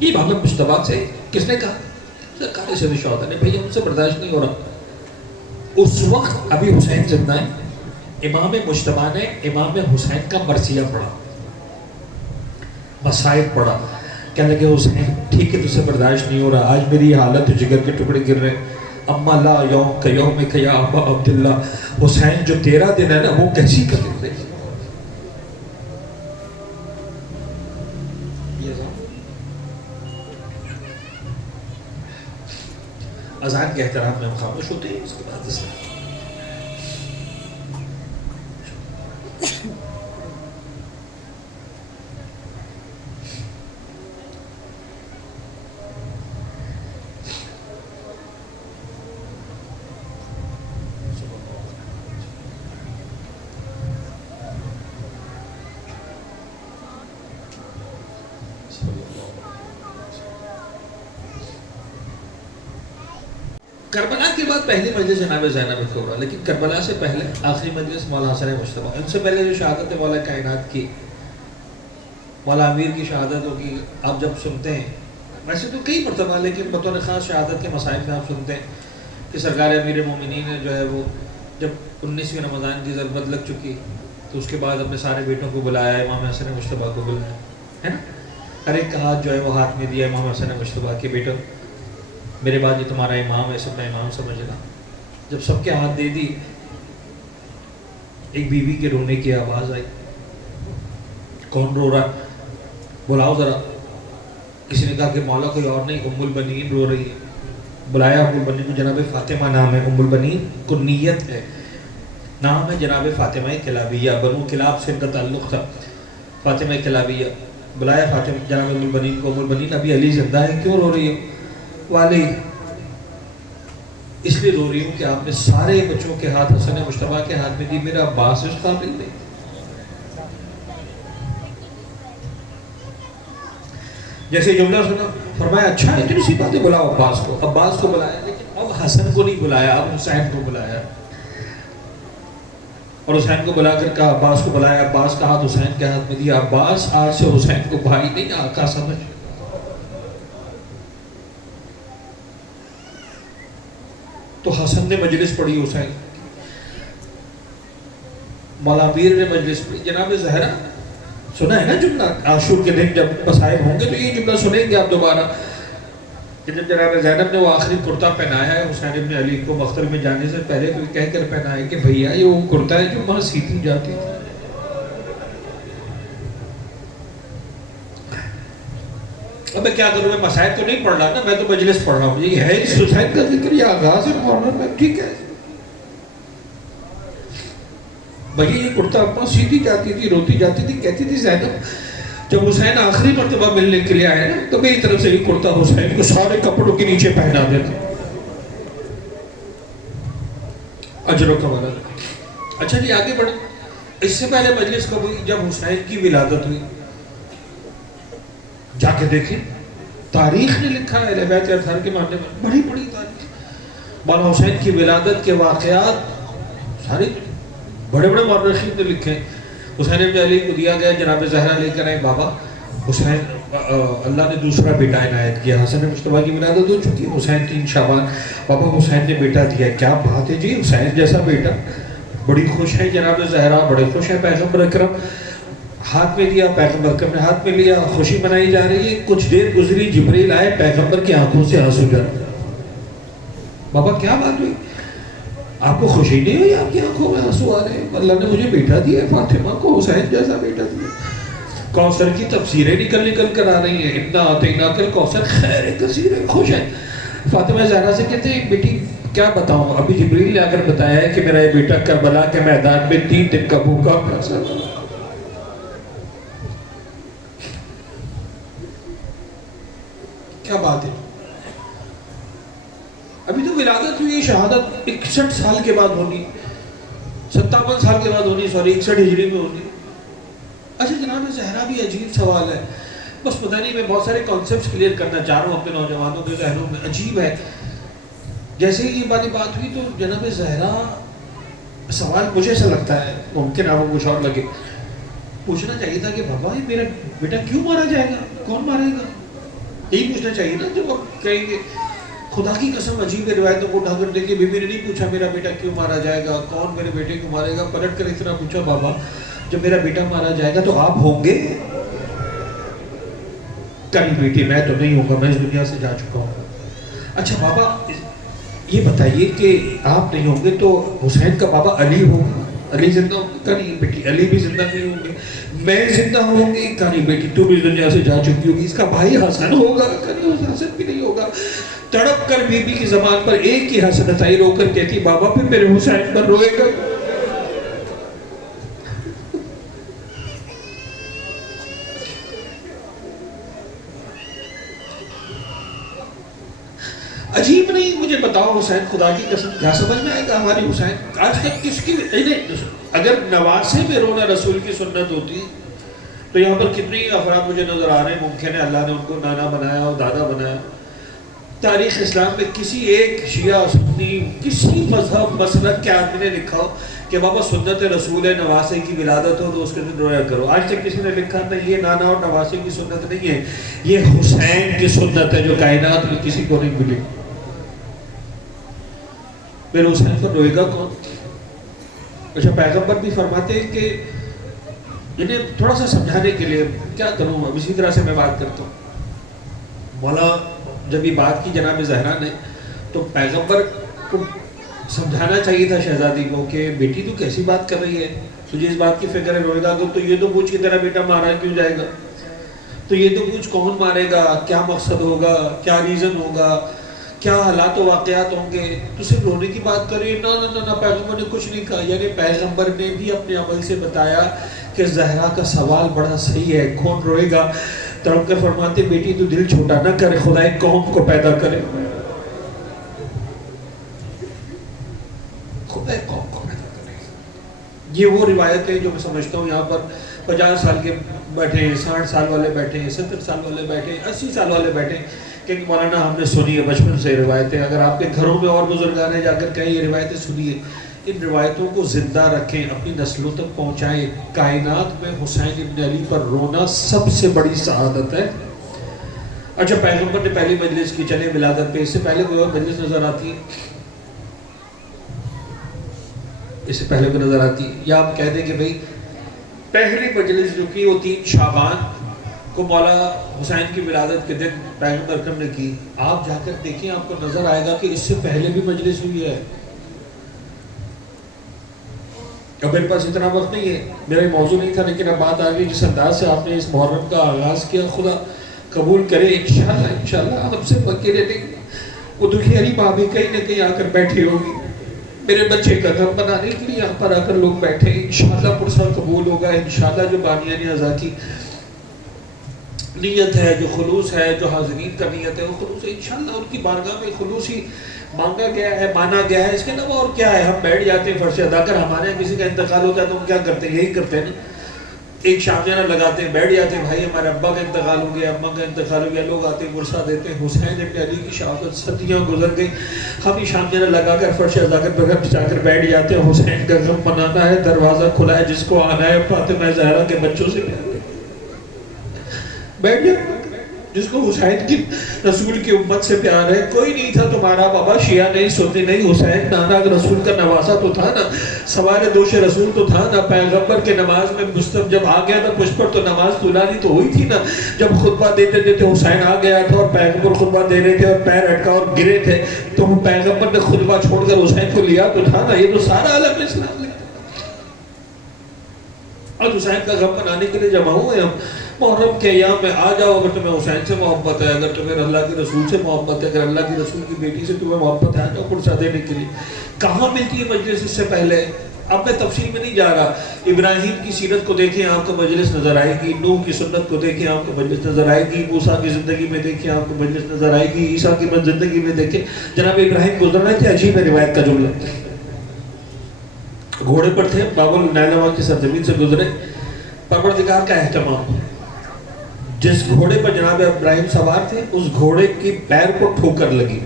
یہ امام مجتبیٰ سے کس نے کہا؟ سرکار سید الشہداء نے، بھیا مجھ سے برداشت نہیں ہو رہا. اس وقت ابھی حسین زندہ ہے، امام مجتبیٰ نے امام حسین کا مرثیہ پڑھا، مصائب پڑھا. کہنے لگے حسین ٹھیک ہے، تجھ سے برداشت نہیں ہو رہا، آج میری حالت جگر کے ٹکڑے گر رہے، اما لا یوم کا یوم کا یا ابا عبداللہ، حسین جو تیرا دن ہے نا وہ کیسی کا دن ہے. اذان کے احترام میں ہم خاموش ہوتے ہیں، اس کے بعد اس کربلا کے بعد پہلی مجلس جناب زینب کبریٰ، لیکن کربلا سے پہلے آخری مجلس مولا حسن مجتبیٰ. ان سے پہلے جو شہادت مولا کائنات کی، مولا امیر کی شہادت ہوگی. آپ جب سنتے ہیں، ویسے تو کئی مرتبہ، لیکن بطور خاص شہادت کے مسائل میں آپ سنتے ہیں کہ سرکار امیر مومنین نے جو ہے وہ جب 19ویں رمضان کی ضربت لگ چکی تو اس کے بعد اپنے سارے بیٹوں کو بلایا، امام حسن مجتبیٰ کو بلایا، ہے نا. ہر ایک کا ہاتھ جو ہے وہ ہاتھ میں دیا امام حسن مجتبیٰ کے بیٹوں، میرے بعد یہ تمہارا امام ہے، سب کا امام سمجھنا. جب سب کے ہاتھ دے دی، ایک بیوی کے رونے کی آواز آئی. کون رو رہا؟ بلاؤ ذرا. کسی نے کہا کہ مولا کوئی اور نہیں، ام البنین رو رہی ہے. بلایا ام البنین کو. جناب فاطمہ نام ہے، ام البنین کنیت ہے، نام ہے جناب فاطمہ کلابیہ، بنو کلاب سے ان کا تعلق تھا، فاطمہ کلابیہ. بلایا فاطمہ جناب ام البنین کو. ام البنین ابھی علی زندہ ہے، کیوں رو رہی ہے؟ والی اس لیے رو رہی ہوں کہ آپ نے سارے بچوں کے ہاتھ حسن مجتبیٰ کے ہاتھ میں دی، میرا عباس اس قابل نہیں. جیسے جملہ سنا، فرمایا اچھا اتنی سی باتیں، بلاؤ عباس کو. عباس کو بلایا، لیکن اب حسن کو نہیں بلایا، اب حسین کو بلایا. اور حسین کو بلا کر کہا عباس کو بلایا. عباس کا ہاتھ حسین کے ہاتھ میں دیا. عباس آج سے حسین کو بھائی نہیں آقا سمجھ. تو حسن نے مجلس پڑھی حسین، مولا امیر نے مجلس پڑھی. جناب زہرا سنا ہے نا جملہ، عاشور کے دن جب مصائب ہوں گے تو یہ جملہ سنیں گے آپ دوبارہ. کہ جب جناب زینب نے وہ آخری کرتا پہنایا ہے حسین ابن علی کو مقتل میں جانے سے پہلے، تو کہہ کر پہنایا کہ بھیا یہ وہ کرتا ہے جو وہاں سیتی جاتی تھی. اب میں کیا کروں، میں مسائل تو نہیں پڑھ رہا نا، میں تو مجلس پڑھ رہا ہوں. یہ ہے سوسائڈ کا ذکر، یہ آغاز ہے محرم میں، ٹھیک ہے بھائی. یہ کرتا اپنا سیدھی جاتی تھی، روتی جاتی تھی. کہتی تھی زینب جب حسین آخری مرتبہ ملنے کے لیے آئے نا، تو میری طرف سے یہ کرتا حسین کو سارے کپڑوں کے نیچے پہنا دیتے. اجر و کمال. اچھا جی آگے بڑھیں. اس سے پہلے مجلس کب ہوئی؟ جب حسین کی ولادت ہوئی. جا کے دیکھیں تاریخ نے لکھا ہے، اہل بیت اطہار کے ماننے میں بڑی بڑی تاریخ. مولانا حسین کی ولادت کے واقعات سارے بڑے بڑے مورخین نے لکھے. حسین ابن علی کو دیا گیا جناب زہرا لے کر آئے بابا حسین، اللہ نے دوسرا بیٹا عنایت کیا. حسن مصطفیٰ کی ولادت ہو چکی، حسین 3 شعبان، بابا حسین نے بیٹا دیا. کیا بات ہے جی، حسین جیسا بیٹا. بڑی خوش ہے جناب زہرا، بڑے خوش ہے. پیغمبر اکرم ہاتھ میں لیا، پیغمبر اکرم نے ہاتھ میں لیا، خوشی منائی جا رہی ہے. کچھ دیر گزری، جبریل آئے، پیغمبر کی آنکھوں سے آنسو جھرے. بابا کیا بات ہوئی، آپ کو خوشی نہیں ہوئی؟ آپ کی آنکھوں میں آنسو آ رہے ہیں. اللہ نے مجھے بیٹا دیا، فاطمہ کو حسین جیسا بیٹا دیا. کوثر کی تفسیریں نکل کر آ رہی ہیں. انا اعطیناک الکوثر خیر کثیر، خوش ہے. فاطمہ زہرا سے کہتے ہیں بیٹی کیا بتاؤں، ابھی جبریل نے آ کر بتایا ہے کہ میرا یہ بیٹا کربلا کے میدان میں 3 دن کا بھوکا پیاسا تھا. کیا بات ہے. ابھی تو ولادت ہوئی، شہادت 61 سال کے بعد ہونی، 57 سال کے بعد ہونی، سوری 61 ہجری میں ہونی. اچھا جناب زہرا بھی عجیب سوال ہے، بس پتہ نہیں میں بہت سارے کانسیپٹس کلیئر کرنا چاہ رہا ہوں اپنے نوجوانوں کے ذہنوں میں. عجیب ہے، جیسے ہی یہ والی بات ہوئی تو جناب زہرا، سوال مجھے ایسا لگتا ہے، ممکن آپ کو کچھ اور لگے، پوچھنا چاہیے تھا کہ بابا یہ میرا بیٹا کیوں مارا جائے گا، کون مارے گا؟ یہی پوچھنا چاہیے نا. جب آپ کہیں گے خدا کی قسم عجیب روایتوں کو اٹھا کر دیکھیں، بی بی نے نہیں پوچھا میرا بیٹا کیوں مارا جائے گا، کون میرے بیٹے کو مارے گا. پلٹ کر اتنا پوچھا بابا جب میرا بیٹا مارا جائے گا تو آپ ہوں گے؟ کہیں بیٹی میں تو نہیں ہوں گا، میں اس دنیا سے جا چکا ہوں. اچھا بابا یہ بتائیے کہ آپ نہیں ہوں گے تو حسین کا بابا علی ہوگا، علی زندہ ہوں گے؟ کہیں بیٹی علی بھی زندہ نہیں ہوں گے. میں زندہ ہوں گی؟ کہیں بیٹی تو بھی دنیا سے جا چکی ہوگی. اس کا بھائی حسن ہوگا؟ کہیں حسن بھی نہیں ہوگا. تڑپ کر بی بی کی زبان پر ایک ہی حسرت آئی، رو کر کہتی بابا پھر میرے حسین پر روئے گا؟ عجیب نہیں؟ مجھے بتاؤ حسین خدا کی قسم کیا سمجھ میں آئے گا ہماری حسین آج تک کس کی. اگر نواسے میں رونا رسول کی سنت ہوتی تو یہاں پر کتنے افراد مجھے نظر آ رہے ہیں، ممکن ہے اللہ نے ان کو نانا بنایا اور دادا بنایا. تاریخ اسلام میں کسی ایک شیعہ سنی کسی مذہب مسلک کے آدمی نے لکھا ہو کہ بابا سنت رسول ہے نواسے کی ولادت ہو تو اس کے دن رویا کرو؟ آج تک کسی نے لکھا نہیں. یہ نانا اور نواسے کی سنت نہیں ہے، یہ حسین کی سنت ہے جو کائنات میں کسی کو نہیں ملی. میرے حسین پر روئے گا کون؟ اچھا پیغمبر بھی فرماتے ہیں کہ انہیں تھوڑا سا سمجھانے کے لیے کیا کروں، اب اسی طرح سے میں بات کرتا ہوں. مولا جب یہ بات کی جناب زہرا نے تو پیغمبر کو سمجھانا چاہیے تھا شہزادی کو کہ بیٹی تو کیسی بات کر رہی ہے، تجھے اس بات کی فکر ہے، روئے گا تو یہ تو پوچھ کہ تیرا بیٹا مارا کیوں جائے گا، تو یہ تو پوچھ کون مارے گا، کیا مقصد ہوگا، کیا ریزن ہوگا، کیا حالات و واقعات ہوں گے. تو صرف رونے کی بات کر رہی ہے؟ نہ پیغمبر نے کچھ نہیں کہا. یعنی پیغمبر نے بھی اپنے عمل سے بتایا کہ زہرا کا سوال بڑا صحیح ہے، کون روئے گا. تڑپ کر فرماتے بیٹی تو دل چھوٹا نہ کرے، خدا ایک قوم کو پیدا کرے، خدا ایک قوم کو پیدا کرے. یہ وہ روایت ہے جو میں سمجھتا ہوں یہاں پر 50 سال کے بیٹھے ہیں، 60 سال والے بیٹھے ہیں، 70 سال والے بیٹھے ہیں، 80 سال والے بیٹھے ہیں کہ مولانا ہم نے سنی ہے بچپن سے روایتیں. اگر آپ کے گھروں میں اور بزرگان ہیں جا کر کہیں یہ روایتیں سنیے، ان روایتوں کو زندہ رکھیں، اپنی نسلوں تک پہنچائیں. کائنات میں حسین ابن علی پر رونا سب سے بڑی سعادت ہے. اچھا پیغمبر نے پہلی مجلس کی، چلے ولادت پہ، اس سے پہلے کوئی اور مجلس نظر آتی ہے؟ اس سے پہلے کوئی نظر آتی ہے؟ یا آپ کہہ دیں کہ بھئی پہلی مجلس جو کی وہ 3 شعبان کو مولا حسین کی ولادت کے دن پیغمبر اکرم نے کی. آپ جا کر دیکھیں, آپ کو نظر آئے گا کہ اس سے پہلے بھی مجلس ہوئی ہے. اب میرے پاس اتنا وقت نہیں ہے, میرا موضوع نہیں تھا, لیکن اب بات آ گئی جس انداز سے آپ نے اس محرم کا آغاز کیا, خدا قبول کرے انشاءاللہ آپ سے اکیلے نہیں, وہ دکھیاری ماں بھی کہیں نہ کہیں آ کر بیٹھی ہوگی. میرے بچے کا غم بنانے کے لیے یہاں پر آ کر لوگ بیٹھے, انشاءاللہ پرسہ قبول ہوگا. انشاءاللہ جو بانیان اعضاء کی نیت ہے, جو خلوص ہے, جو حاضرین کا نیت ہے, وہ خلوص ہے. انشاءاللہ ان کی بارگاہ میں خلوص ہی مانگا گیا ہے, مانا گیا ہے. اس کے علاوہ اور کیا ہے؟ ہم بیٹھ جاتے ہیں فرض ادا کر. ہمارے یہاں کسی کا انتقال ہوتا ہے تو ہم کیا کرتے ہیں؟ یہی کرتے ہیں نا, ایک شامیانہ لگاتے ہیں, بیٹھ جاتے ہیں, بھائی ہمارے ابا کا انتقال ہو گیا, اماں کا انتقال ہو گیا, لوگ آتے ہیں ورثہ دیتے ہیں. حسین ابن علی کی شہادت صدیاں گزر گئی, ہم ہی شامیانہ لگا کر فرش ادا کر بچا کر بیٹھ جاتے ہیں. حسین کا غم منانا ہے, دروازہ کھلا ہے, جس کو آنا ہے فاطمہ زہرا کے بچوں سے بیٹھ جاؤ. جس کو حسین کی رسول کی امت سے پیار ہے. کوئی نہیں تھا تمہارا بابا شیعہ نہیں, سنی نہیں, حسین نانا رسول کا نواسا تو تھا نا, سوار دوش رسول تو تھا نا. پیغمبر کے نماز میں مصطفیٰ جب آ گیا تھا مجھ پر تو نماز طولانی تو ہوئی تھی نا. جب خطبہ دیتے دیتے حسین آ گیا تھا اور پیغمبر خطبہ دے رہے تھے اور پیر اٹکا اور گرے تھے, تو پیغمبر نے خطبہ چھوڑ کر حسین کو لیا تو تھا نا. یہ تو سارا عالم اسلام لکھتا. آج حسین کا غم منانے کے لیے جمع ہوئے ہم. محرم کے ایام میں آ جاؤ. اگر تمہیں حسین سے محبت ہے, اگر تمہیں اللہ کے رسول سے محبت ہے, اگر اللہ کے رسول کی بیٹی سے تمہیں محبت ہے, آ جاؤ پرسہ دینے کے لیے. کہاں ملتی ہے مجلس اس سے پہلے؟ اب میں تفصیل میں نہیں جا رہا. ابراہیم کی سیرت کو دیکھیں, آپ کو مجلس نظر آئے گی. نوح کی سنت کو دیکھیں, آپ کو مجلس نظر آئے گی. موسیٰ کی زندگی میں دیکھیں, آپ کو مجلس نظر آئے گی. عیسیٰ کی زندگی میں دیکھیں. جناب ابراہیم گزر رہے تھے, عجیب ہے روایت کا جملہ, گھوڑے پر تھے, باب النینوا کی سرزمین سے گزرے. پروردگار کا اہتمام, جس گھوڑے پر جناب ابراہیم سوار تھے اس گھوڑے کی پیر کو ٹھوکر لگی.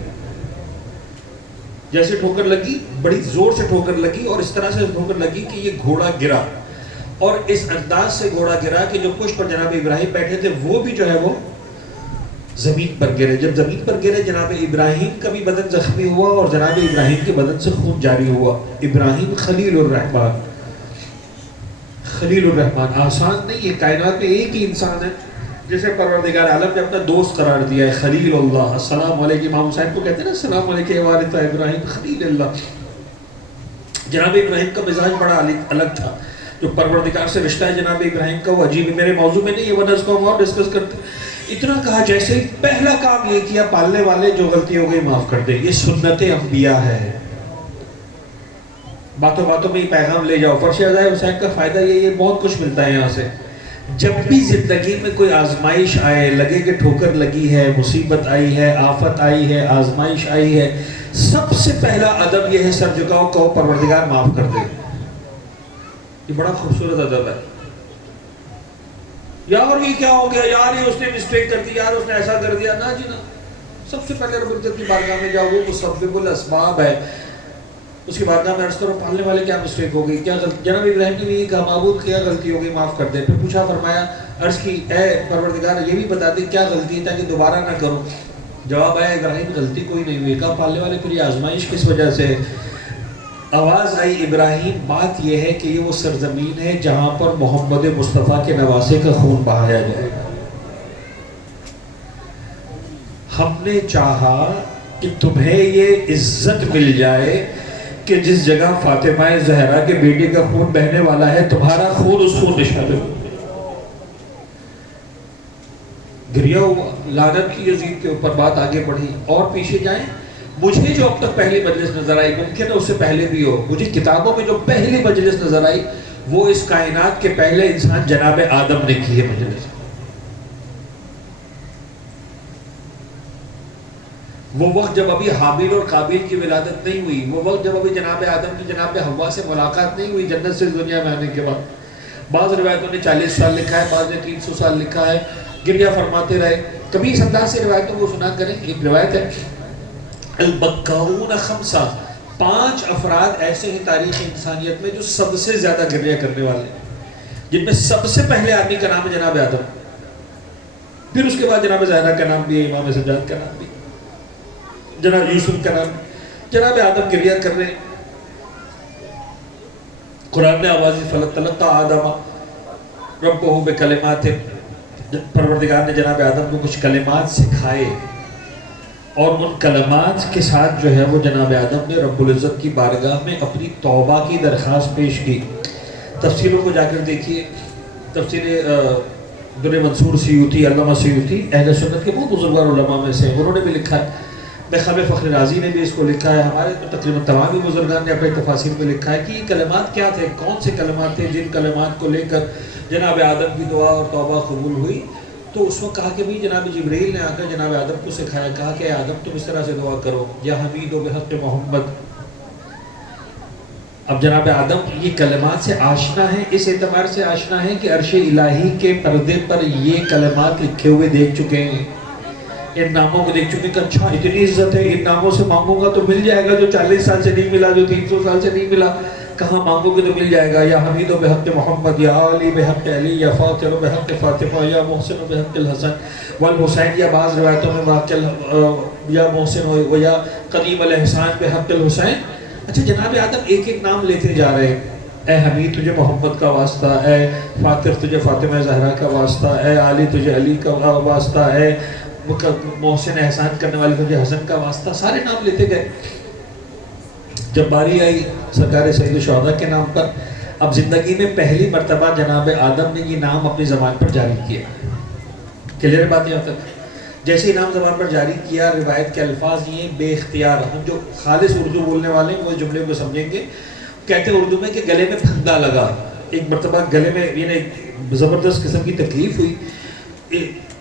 جیسے ٹھوکر لگی, بڑی زور سے ٹھوکر لگی, اور اس طرح سے ٹھوکر لگی کہ یہ گھوڑا گرا, اور اس انداز سے گھوڑا گرا کہ جو پشت پر جناب ابراہیم بیٹھے تھے وہ بھی جو ہے وہ زمین پر گرے. جب زمین پر گرے, جناب ابراہیم کا بھی بدن زخمی ہوا اور جناب ابراہیم کے بدن سے خون جاری ہوا. ابراہیم خلیل الرحمن, خلیل الرحمن آسان نہیں ہے. کائنات میں ایک ہی انسان ہے جسے پروردگار عالم نے اپنا دوست قرار دیا ہے, خلیل اللہ. السلام علیکم, امام حسین کو کہتے ہیں نا السلام علیکم والد ابراہیم خلیل اللہ. جناب ابراہیم کا مزاج بڑا الگ تھا. جو پروردگار سے رشتہ ہے جناب ابراہیم کا وہ عجیب ہے. میرے موضوع میں نہیں, یہ ورنہ اس کو ہم اور ڈسکس کرتے. اتنا کہا جیسے پہلا کام یہ کیا, پالنے والے جو غلطی ہو گئی معاف کر دے. یہ سنت انبیاء ہے. باتوں باتوں میں یہ پیغام لے جاؤ. فرش عزائے حسین کا فائدہ یہ بہت کچھ ملتا ہے یہاں سے. جب بھی زندگی میں کوئی آزمائش آئے, لگے کہ ٹھوکر لگی ہے, مصیبت آئی ہے, آفت آئی ہے, آزمائش آئی ہے, سب سے پہلا ادب یہ ہے سر جھکاؤ, کہو پروردگار معاف کر دے. یہ بڑا خوبصورت ادب ہے. یار یہ کیا ہو گیا, یار یہ اس نے مسٹیک کر دی, یار اس نے ایسا کر دیا. نہ جی نہ, سب سے پہلے رب العزت کی بارگاہ میں جاؤ, وہ مسبب الاسباب ہے. اس کی بارگاہ میں عرض کرو پالنے والے کیا مسٹیک ہو گئی, کیا غلطی. جناب ابراہیم نے بھی کہا معبود کیا غلطی ہو گئی, معاف کر دے. پھر پوچھا, فرمایا, عرض کی, اے پروردگار یہ بھی بتا دے کیا غلطی ہے تاکہ دوبارہ نہ کروں. جواب آیا, ابراہیم غلطی کوئی نہیں ہوئی. کہا پالنے والے پھر یہ آزمائش کس وجہ سے؟ آواز آئی, ابراہیم بات یہ ہے کہ یہ وہ سرزمین ہے جہاں پر محمد مصطفیٰ کے نواسے کا خون بہایا جائے گا. ہم نے چاہا کہ تمہیں یہ عزت مل جائے کہ جس جگہ فاطمہ زہرا کے بیٹے کا خون بہنے والا ہے, تمہارا خون اس خون نشان ہو. گریا ہوا, لعنت کی یزید کے اوپر. بات آگے بڑھی اور پیچھے جائیں. مجھے جو اب تک پہلی مجلس نظر آئی, ممکن ہے اس سے پہلے بھی ہو, مجھے کتابوں میں جو پہلی مجلس نظر آئی وہ اس کائنات کے پہلے انسان جناب آدم نے کی ہے مجلس. وہ وقت جب ابھی حابیل اور قابیل کی ولادت نہیں ہوئی, وہ وقت جب ابھی جناب آدم کی جناب حوا سے ملاقات نہیں ہوئی جنت سے دنیا میں آنے کے بعد. بعض روایتوں نے 40 سال لکھا ہے, بعض نے 300 سال لکھا ہے. گریہ فرماتے رہے. کبھی اس انداز سے روایتوں کو سنا کریں. ایک روایت ہے, البکاؤن خمسہ, 5 افراد ایسے ہیں تاریخ انسانیت میں جو سب سے زیادہ گریہ کرنے والے, جن میں سب سے پہلے آدمی کا نام ہے جناب آدم, پھر اس کے بعد جناب زہرا کا نام بھی ہے, امام سجاد کا نام بھی, جناب یوسف کا نام. جناب آدم گریہ کر رہے. قرآن نے آوازی فلتلقى آدم ربہ بکلمات, پروردگار نے جناب آدم کو کچھ کلمات سکھائے اور ان کلمات کے ساتھ جو ہے وہ جناب آدم نے رب العزت کی بارگاہ میں اپنی توبہ کی درخواست پیش کی. تفسیروں کو جا کر دیکھیے. تفسیر در منصور سیوطی، علامہ سیوطی اہل سنت کے بہت بزرگوار علماء میں سے، انہوں نے بھی لکھا ہے. بخاب فخر رازی نے بھی اس کو لکھا ہے. ہمارے تقریباً تمام بزرگان نے اپنے تفاسیر میں لکھا ہے کہ یہ کلمات کیا تھے، کون سے کلمات تھے جن کلمات کو لے کر جناب آدم کی دعا اور توبہ قبول ہوئی. تو اس وقت کہا کہ بھئی جناب جبرائیل نے آ کر جناب آدم کو سکھایا، کہا کہ آدم تم اس طرح سے دعا کرو، یا حمید و بحق محمد. اب جناب آدم یہ کلمات سے آشنا ہے، اس اعتبار سے آشنا ہے کہ عرش الہی کے پردے پر یہ کلمات لکھے ہوئے دیکھ چکے ہیں، ان ناموں کو دیکھ چکے کہ اچھا اتنی عزت ہے، ان ناموں سے مانگوں گا تو مل جائے گا، جو 40 سال سے نہیں ملا، جو 300 سال سے نہیں ملا، کہاں مانگو گے تو مل جائے گا. یا حمید و بحق محمد، یا علی بحق علی، یا فاطر و بحق فاطمہ، یا محسن و بحق الحسن والحسین، یا بعض روایتوں میں واقع یا محسن و یا قدیم الاحسان بحق الحسین. اچھا جناب آدم ایک ایک نام لیتے جا رہے ہیں. اے حمید تجھے محمد کا واسطہ، اے فاطر تجھے فاطمہ زہرا کا واسطہ، اے علی تجھے علی کا واسطہ، اے محسن احسان کرنے والے تجھے حسن کا واسطہ. سارے نام لیتے گئے. جب باری آئی سرکار سید الشہداء کے نام پر، اب زندگی میں پہلی مرتبہ جناب آدم نے یہ نام اپنی زبان پر جاری کیا. کلیئر بات یہاں تک؟ جیسے ہی نام زبان پر جاری کیا، روایت کے الفاظ یہ بے اختیار، ہم جو خالص اردو بولنے والے ہیں وہ جملے کو سمجھیں گے. کہتے ہیں اردو میں کہ گلے میں پھندا لگا. ایک مرتبہ گلے میں یعنی زبردست قسم کی تکلیف ہوئی.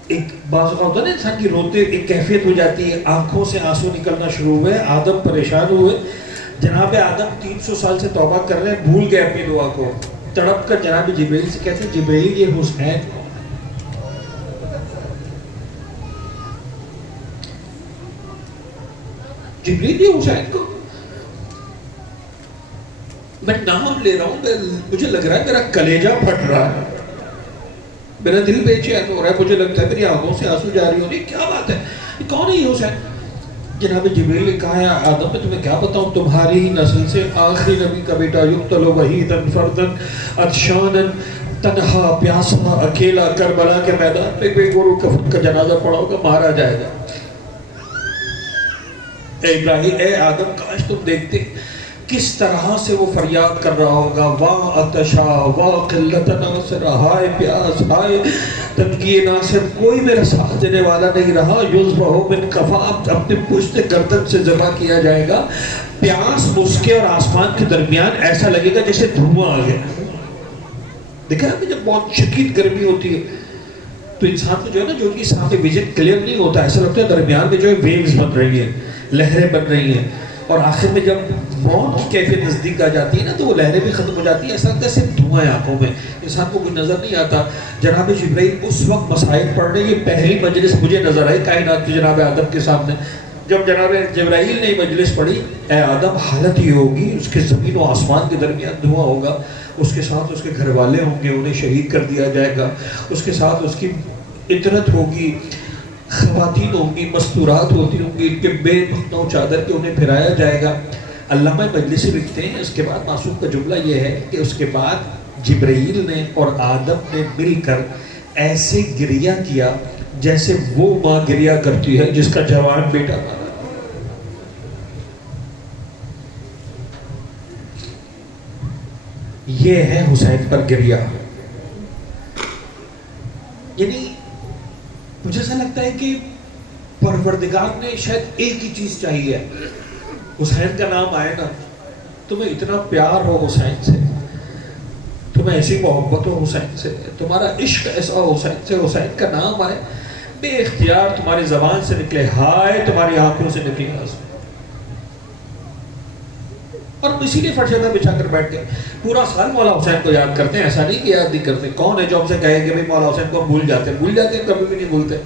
ایک بعض اوقات ہوتا ہے نا انسان کی روتے ایک کیفیت ہو جاتی ہے، آنکھوں سے آنسو نکلنا شروع ہوئے. آدم پریشان ہوئے. جناب آدم 300 سال سے توبہ کر رہے ہیں، بھول گئے اپنی دعا کو. تڑپ کر جناب جبرائیل سے کہتے ہیں جبرائیل یہ حسین، جبرائیل یہ حسین کو میں نام لے رہا ہوں، مجھے لگ رہا ہے میرا کلیجہ پھٹ رہا ہے، میرا دل بے چین ہو رہا ہے، مجھے لگتا ہے میری آنکھوں سے آنسو جاری ہو رہی ہے. کیا بات ہے، کون ہے یہ حسین؟ جناب جبرائیل نے کہا ہے آدم میں تمہیں کیا بتاؤں، تمہاری ہی نسل سے آخری نبی کا بیٹا یقتل وحیداً فرداً عطشاناً، تنہا پیاسا اکیلا کربلا کے میدان میں بے گورو کفن کا جنازہ پڑا ہوگا، مارا جائے گا. اے ابراہیم، اے آدم، کاش تم دیکھتے کس طرح سے وہ فریاد کر رہا ہوگا، واہ عطشا واہ قلت ناصر، ہائے پیاس ہائے تنگی ناصر، کوئی میرا ساتھ دینے والا نہیں رہا. یذبح من کفاف، اپنے پشت گردن سے ذبح کیا جائے گا. پیاس مسکے اور آسمان کے درمیان ایسا لگے گا جیسے دھواں آ گیا. دیکھا ہے جب بہت شدید گرمی ہوتی ہے تو انسان کو جو ہے نا، جو ان کی سامنے ویژن کلیئر نہیں ہوتا، ایسا لگتا ہے درمیان میں جو ہے ویوز بن رہی ہیں، لہریں بن رہی ہیں. اور آخر میں جب موت کی کیفیت نزدیک آ جاتی ہے نا تو وہ لہریں بھی ختم ہو جاتی ہیں، ایسا لگتا ہے صرف دھواں آنکھوں میں، انسان کو کوئی نظر نہیں آتا. جناب جبرائیل اس وقت مسائل پڑھ رہے، یہ پہلی مجلس مجھے نظر آئی کائنات کی جناب آدم کے سامنے. جب جناب جبرائیل نے مجلس پڑھی، اے آدم حالت یہ ہوگی، اس کے زمین و آسمان کے درمیان دھواں ہوگا، اس کے ساتھ اس کے گھر والے ہوں گے، انہیں شہید کر دیا جائے گا، اس کے ساتھ اس کی عطرت ہوگی، خواتین ہوں گی، مستورات ہوتی ہوں گی، ان کے بے مخنو چادر کے انہیں پھرایا جائے گا. علامہ مجلسی لکھتے ہیں اس کے بعد معصوم کا جملہ یہ ہے کہ اس کے بعد جبرائیل نے اور آدم نے مل کر ایسے گریہ کیا جیسے وہ ماں گریہ کرتی ہے جس کا جوان بیٹا مارا. یہ ہے حسین پر گریہ. یعنی مجھے ایسا لگتا ہے کہ پروردگار نے شاید ایک ہی چیز چاہیے، حسین کا نام آئے نا، تمہیں اتنا پیار ہو حسین سے، تمہیں ایسی محبت ہو حسین سے، تمہارا عشق ایسا ہو حسین سے، حسین کا نام آئے، بے اختیار تمہاری زبان سے نکلے ہائے، تمہاری آنکھوں سے نکلے آنسو. اور اسی لیے فرشتہ بچھا کر بیٹھ گئے. پورا سال مولا حسین کو یاد کرتے ہیں، ایسا نہیں کہ یاد نہیں کرتے. کون ہے جو ہم سے کہے کہ بھئی مولا حسین کو ہم بھول جاتے ہیں، کبھی بھی نہیں بھولتے.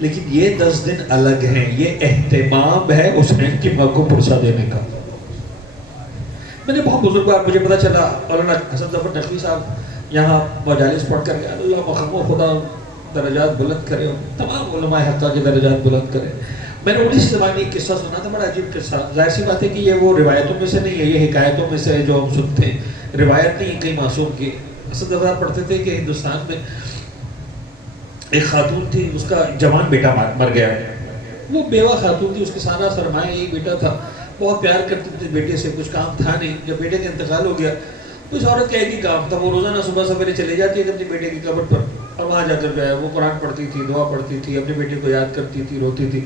لیکن یہ 10 دن الگ ہیں، یہ اہتمام ہے حسین کی ماں کو پرسہ دینے کا. میں نے بہت بزرگوار، مجھے پتا چلا مولانا حسن ظفر نقوی صاحب یہاں مجالس پڑھ کر گئے، اللہ مقام و خدا درجات بلند کرے، تمام علماء حقہ کے درجات بلند کرے. میں نے انیس زبانی ایک قصہ سنا تھا، بڑا عجیب قصہ. ظاہر سی بات ہے کہ یہ وہ روایتوں میں سے نہیں ہے، یہ حکایتوں میں سے جو ہم سنتے ہیں، روایت نہیں کہیں معصوم کی. حسن ظفر پڑھتے تھے کہ ہندوستان میں ایک خاتون تھی، اس کا جوان بیٹا مر گیا، وہ بیوہ خاتون تھی، اس کے سارا سرمایہ ایک بیٹا تھا، بہت پیار کرتی تھی بیٹے سے، کچھ کام تھا نہیں. جب بیٹے کا انتقال ہو گیا تو اس عورت کا ایک ہی کام تھا، وہ روزانہ صبح سویرے چلے جاتی ہے اپنے بیٹے کی قبر پر، اور وہاں جا کر جو ہے وہ قرآن پڑھتی تھی، دعا پڑھتی تھی، اپنے بیٹے کو یاد کرتی تھی، روتی تھی،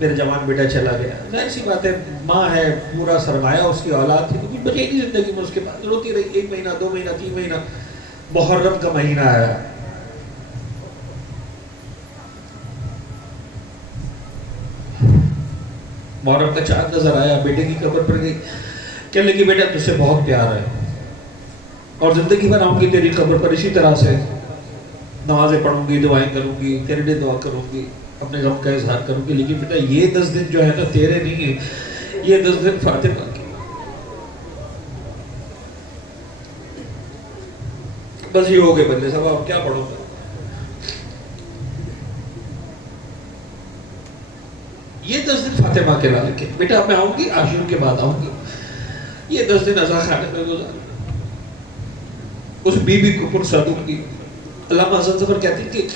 میرا جوان بیٹا چلا گیا. ظاہر سی بات ہے، ماں ہے، پورا سرمایہ اس کی اولاد تھی، تو کچھ بچے نہیں زندگی میں اس کے بعد، روتی رہی. 1 مہینہ 2 مہینہ 3 مہینہ، محرم کا مہینہ آیا، محرم کا چاند نظر آیا، بیٹے کی قبر پر گئی، کہنے لگی بیٹا تجھ سے بہت پیار ہے اور زندگی بھر آؤں گی تیری قبر پر اسی طرح سے، نمازیں پڑھوں گی، دعائیں کروں گی، تیرے لیے دعا کروں گی، اپنے غم کا اظہار کروں گی، لیکن بیٹا یہ 10 دن جو ہے نا تیرے نہیں ہیں، یہ 10 دن فاطمہ کے. بس یہ ہو گئے بندے صاحب، اب کیا پڑھوں گا؟ یہ 10 دن فاطمہ کے لال کے، بیٹا اب میں آؤں گی عاشور کے بعد آؤں گی. یہ 10 دن عزا خانے میں گزار، اس بی بی کو پرسادوں کی. علامہ حسن ظفر کہتے ہیں کہ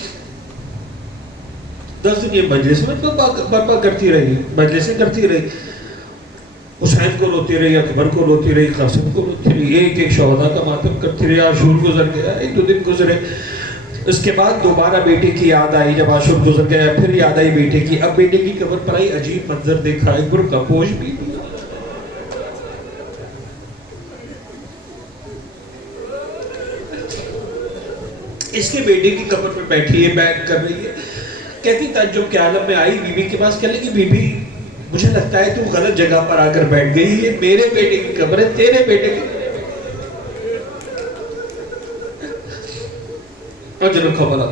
10 دن یہ مجلس میں برپا کرتی رہی، مجلسیں کرتی رہی، حسین کو روتی رہی، اکبر کو روتی رہی، قاسم کو روتی رہی، ایک ایک شہداء کا ماتم کرتی رہی. عاشور گزر گیا، 1-2 دن گزرے، اس کے بعد دوبارہ بیٹے کی یاد آئی. جب عاشور گزر گیا پھر یاد آئی بیٹے کی. اب بیٹے کی قبر پر آئی، عجیب منظر دیکھا، ایک برقع پوش بھی اس کے بیٹے کی قبر پر بیٹھی ہے، بیٹھ کر رہی ہے. کہتی تعجب کے عالم میں آئی بی بی کے پاس، کہنے لگی بی بی مجھے لگتا ہے تو غلط جگہ پر آ کر بیٹھ گئی، یہ میرے بیٹے کی قبر ہے، تیرے بیٹے کی. اجرکم اللہ،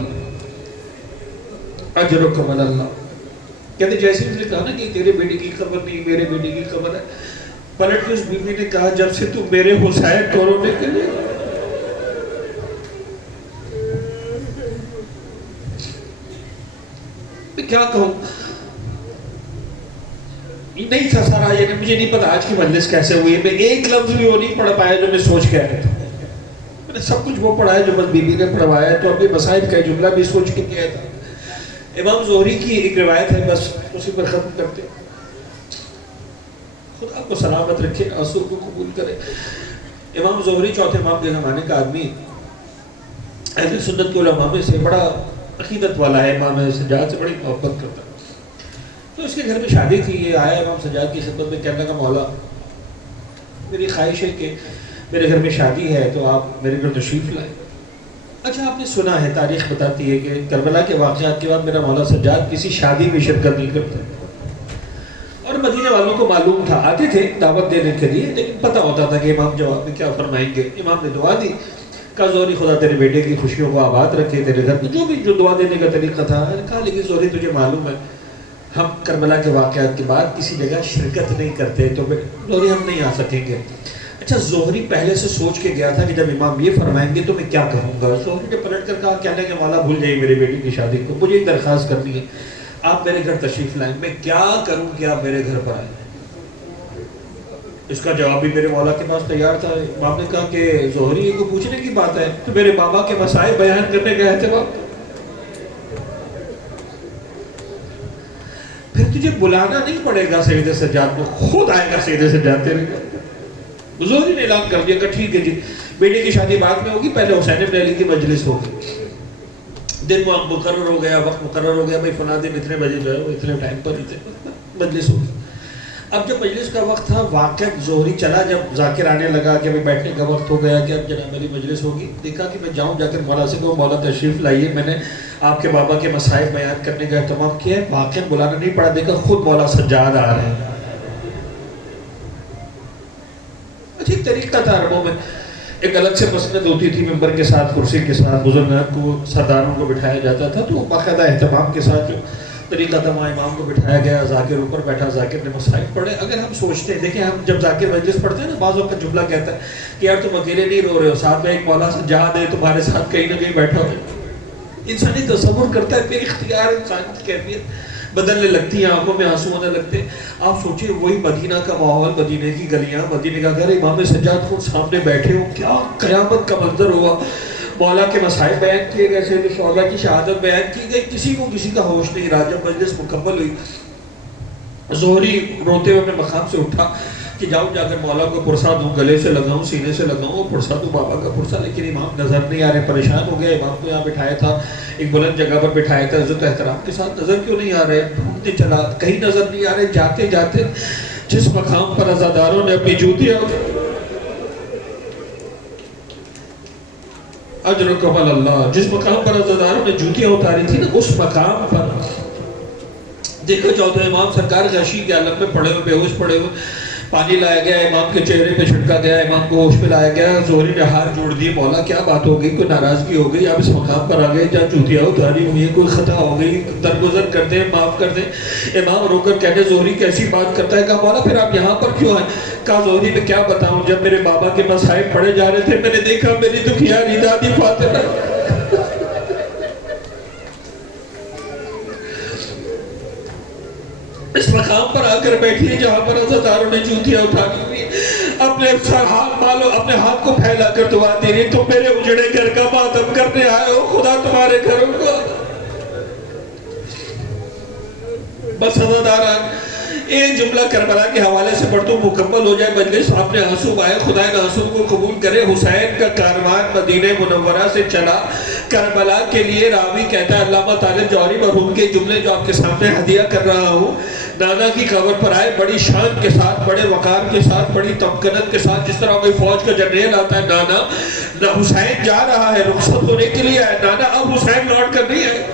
اجرکم اللہ. کہتے جیسے اس نے کہا نا کہ تیرے بیٹے کی قبر نہیں، میرے بیٹے کی قبر ہے، پلٹ کے اس بی بی نے کہا جب سے تو میرے حسین کو رونے کے لیے، میں کیا کہوں، نہیں تھا سارا، یعنی مجھے نہیں پتا آج کی مجلس کیسے ہوئی ہے. میں ایک لفظ بھی وہ نہیں پڑھ پایا جو میں سوچ کے آیا تھا. میں نے سب کچھ وہ پڑھا ہے جو بس بی بی نے پڑھوایا ہے، تو اپنے مصائب کا جملہ بھی سوچ کے کیا تھا. امام زہری کی ایک روایت ہے، بس اسی پر ختم کرتے. خدا کو سلامت رکھے، آنسو کو قبول کرے. امام زہری چوتھے امام کے زمانے کا آدمی، اہل سنت کے علماء میں سے بڑا عقیدت والا ہے، امام سجاد سے بڑی محبت کرتا ہے. تو اس کے گھر میں شادی تھی، یہ آیا امام سجاد کی خدمت میں، کہنے لگا مولا میری خواہش ہے کہ میرے گھر میں شادی ہے تو آپ میرے گھر تشریف لائیں. اچھا آپ نے سنا ہے، تاریخ بتاتی ہے کہ کربلا کے واقعات کے بعد میرا مولا سجاد کسی شادی میں شرکت نہیں کرتا، اور مدینے والوں کو معلوم تھا، آتے تھے دعوت دینے کے لیے، لیکن پتہ ہوتا تھا کہ امام جواب میں کیا فرمائیں گے. امام نے دعا دی، کہا زہری خدا تیرے بیٹے کی خوشیوں کو آباد رکھے، تیرے گھر میں جو دعا دینے کا طریقہ تھا. کہا لیکن زہری تجھے معلوم ہے ہم کربلا کے واقعات کے بعد کسی جگہ شرکت نہیں کرتے، تو زہری ہم نہیں آ سکیں گے. اچھا زہری پہلے سے سوچ کے گیا تھا کہ جب امام یہ فرمائیں گے تو میں کیا کروں گا. زہری نے پلٹ کر کہا کہنے کہ مولا بھول جائیے میرے بیٹی کی شادی کو، مجھے ایک درخواست کرنی ہے، آپ میرے گھر تشریف لائیں. میں کیا کروں کہ آپ میرے گھر پر آئیں؟ اس کا جواب بھی میرے مولا کے پاس تیار تھا. امام نے کہا کہ زہری یہ کو پوچھنے کی بات ہے، تو میرے بابا کے مسائل بیان کرنے گئے تھے وہاں، پھر تجھے بلانا نہیں پڑے گا سید سجاد کو، خود آئے گا سید سجاد تیرے گھر. زہری نے اعلان کر دیا کہ ٹھیک ہے جی، بیٹے کی شادی بعد میں ہوگی، پہلے حسین بن علی کی مجلس ہوگی. دن مقرر ہو گیا، وقت مقرر ہو گیا، بھائی فلاں دن اتنے بجے جو ہے وہ اتنے ٹائم پر مجلس ہوگی. اب جب مجلس کا وقت تھا، واقع زہری چلا، جب ذاکر آنے لگا کہ ابھی بیٹھنے کا وقت ہو گیا کہ اب جناب میری مجلس ہوگی، دیکھا کہ میں جاؤں جا کر مولا سے کہوں مولا تشریف لائیے، میں نے آپ کے بابا کے مسائل بیان کرنے کا اہتمام کیا ہے. واقع بلانا نہیں پڑا، دیکھا خود مولا سجاد آ رہے ہیں. اچھا ایک طریقہ تھا عربوں میں، ایک الگ سے مسند ہوتی تھی، ممبر کے ساتھ، کرسی کے ساتھ، بزرگان کو، سرداروں کو بٹھایا جاتا تھا، تو باقاعدہ اہتمام کے ساتھ جو طریقہ تھا وہاں امام کو بٹھایا گیا، ذاکر اوپر بیٹھا، ذاکر نے مسائل پڑھے. اگر ہم سوچتے ہیں، دیکھیں ہم جب ذاکر مجلس پڑھتے ہیں نا، بعض وقت جملہ کہتا ہے کہ یار تم اکیلے نہیں رو رہے ہو، ساتھ میں ایک مولا سجاد ہے تمہارے ساتھ کہیں نہ کہیں بیٹھا ہو. انسانی تصور کرتا ہے، بے اختیار انسان کی کیفیت بدلنے لگتی ہیں، آنکھوں میں آنسو ہونے لگتے ہیں. آپ سوچیں وہی مدینہ کا ماحول، مدینہ کی گلیاں، مدینہ کا گھر، امام سجاد خود سامنے بیٹھے ہو، کیا قیامت کا منظر ہوا. مولا کے مسائل بیان کیے گئے، سید شعبہ کی شہادت بیان کی گئی، کسی کو کسی کا ہوش نہیں رہا۔ جب مجلس مکمل ہوئی، زہری روتے ہوئے اپنے مقام سے اٹھا کہ جاؤں جا کر مولا کو پرسا دوں، گلے سے لگاؤں، سینے سے لگاؤں، پرسا دوں بابا کا پرسا، لیکن امام نظر نہیں آ رہے، پریشان ہو گیا۔ امام کو یہاں بٹھایا تھا، ایک بلند جگہ پر بٹھایا تھا، عزت احترام کے ساتھ، نظر کیوں نہیں آ رہے؟ ڈھونڈتے چلا، کہیں نظر نہیں آ رہے۔ جاتے جاتے جس مقام پر عزاداروں نے اپنی جوتیاں اجرکم اللہ، جس مقام پر عزاداروں نے جوتیاں اتاری تھی نا، اس مقام پر دیکھو چودہ امام سرکار غشی کے عالم میں پڑے ہوئے، بے ہوش پڑے ہوئے، پانی لایا گیا، امام کے چہرے پہ چھڑکا گیا، امام کو ہوش میں لایا گیا۔ زہری نے ہاتھ جوڑ دیے، مولا کیا بات ہو گئی؟ کوئی ناراضگی ہو گئی؟ آپ اس مقام پر آ گئے جہاں جوتیاں اتاری ہوئی ہیں، کوئی خطا ہو گئی؟ درگزر کر دیں، معاف کر دیں۔ امام رو کر کہنے زہری کیسی بات کرتا ہے؟ کہا مولا پھر آپ یہاں پر کیوں آئے؟ کہا زہری میں کیا بتاؤں، جب میرے بابا کے مصائب پڑھے جا رہے تھے، میں نے دیکھا میری دکھیاری دادی فاطمہ اس مقام پر آ کر بیٹھی ہے جہاں پر عزاداروں نے جوتیاں اٹھانی ہوئی، اپنے اپنے ہاتھ کو پھیلا کر دعا دے رہی، تم میرے اجڑے گھر کا ماتم کرنے آئے ہو، خدا تمہارے گھروں کو بس عزاداران ایک جملہ کربلا کے حوالے سے پڑھ تو مکمل ہو جائے مجلس۔ آپ نے آنسو آئے، خدا ان آنسو کو قبول کرے۔ حسین کا کاروان مدینہ منورہ سے چلا کربلا کے لیے۔ راوی کہتا ہے علامہ طالب جوہری مرحوم کے جملے جو آپ کے سامنے ہدیہ کر رہا ہوں، نانا کی قبر پر آئے، بڑی شان کے ساتھ، بڑے وقار کے ساتھ، بڑی تمکنت کے ساتھ، جس طرح کوئی فوج کا جنرل آتا ہے۔ نانا حسین جا رہا ہے، رخصت ہونے کے لیے آئے، نانا اب حسین لوٹ کر نہیں آئے۔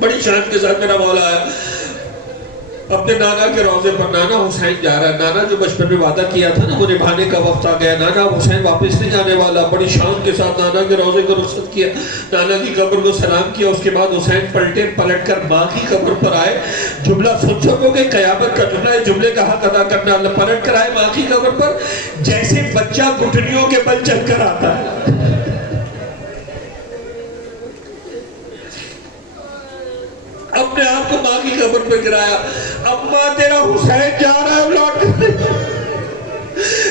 بڑی شان کے ساتھ میرا مولا ہے اپنے نانا کے روضے پر، نانا حسین جا رہا ہے۔ نانا جو بچپن میں وعدہ کیا تھا نا، وہ نبھانے کا وقت آ گیا، نانا حسین واپس نہیں آنے والا۔ بڑی شان کے ساتھ نانا کے روضے کو رخصت کیا، نانا کی قبر کو سلام کیا۔ اس کے بعد حسین پلٹ کر ماں کی قبر پر آئے۔ جملہ سن سکو گے، قیامت کا جملہ ہے، جملے کا حق ادا کرنا۔ اللہ پلٹ کر آئے ماں کی قبر پر، جیسے بچہ گھٹنیوں کے بل چل کر آتا ہے۔ اپنے آپ کو ماں کی قبر پہ گرایا، اماں تیرا حسین جا رہا ہے لوٹ کر۔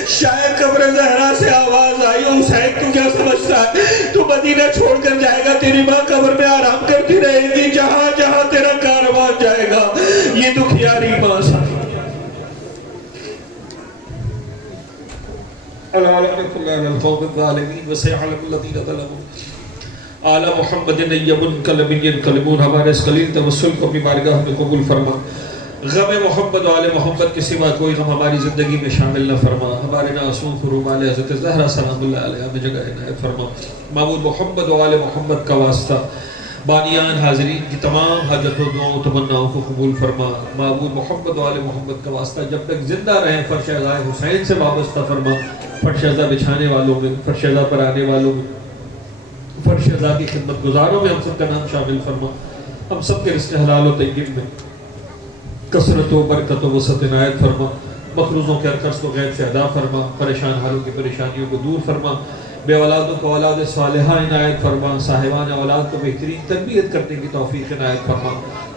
شاید قبر زہرا سے آواز آئی، حسین تو کیا سمجھتا ہے؟ تو مدینہ چھوڑ کر جائے گا، تیری ماں قبر میں آرام کرتی رہے گی، جہاں جہاں تیرا کاروان جائے گا۔ یہ دکھیاری ماں سا اعلی محمد نیبن کلمین کلمون، ہمارے اس قلیل توسل کو اپنی بارگاہ میں قبول فرما۔ غم محمد و آل محمد کے سوا کوئی غم ہماری زندگی میں شامل نہ فرما۔ ہمارے معصوم حروم حضرت زہرا سلام اللہ علیہ میں جگہ عنایت فرما۔ معبود محمد و آل محمد کا واسطہ بانیان حاضرین کی تمام حاجت و دعاؤں تمناؤں کو قبول فرما۔ معبود محمد و آل محمد کا واسطہ جب تک زندہ رہیں فرش عزائے حسین سے وابستہ فرما۔ فرش عزا بچھانے والوں میں، فرش عزا پر آنے والوں میں، فرش عزا کی خدمت گزاروں میں ہم سب کا نام شامل فرما۔ ہم سب کے رزق حلال و طیب میں کثرت و برکت و وسعت عنایت فرما۔ مقروضوں کے قرض و غیب سے ادا فرما۔ پریشان حالوں کی پریشانیوں کو دور فرما۔ بے اولادوں کو اولاد صالحہ عنایت فرما۔ صاحبان اولاد کو بہترین تربیت کرنے کی توفیق عنایت فرما۔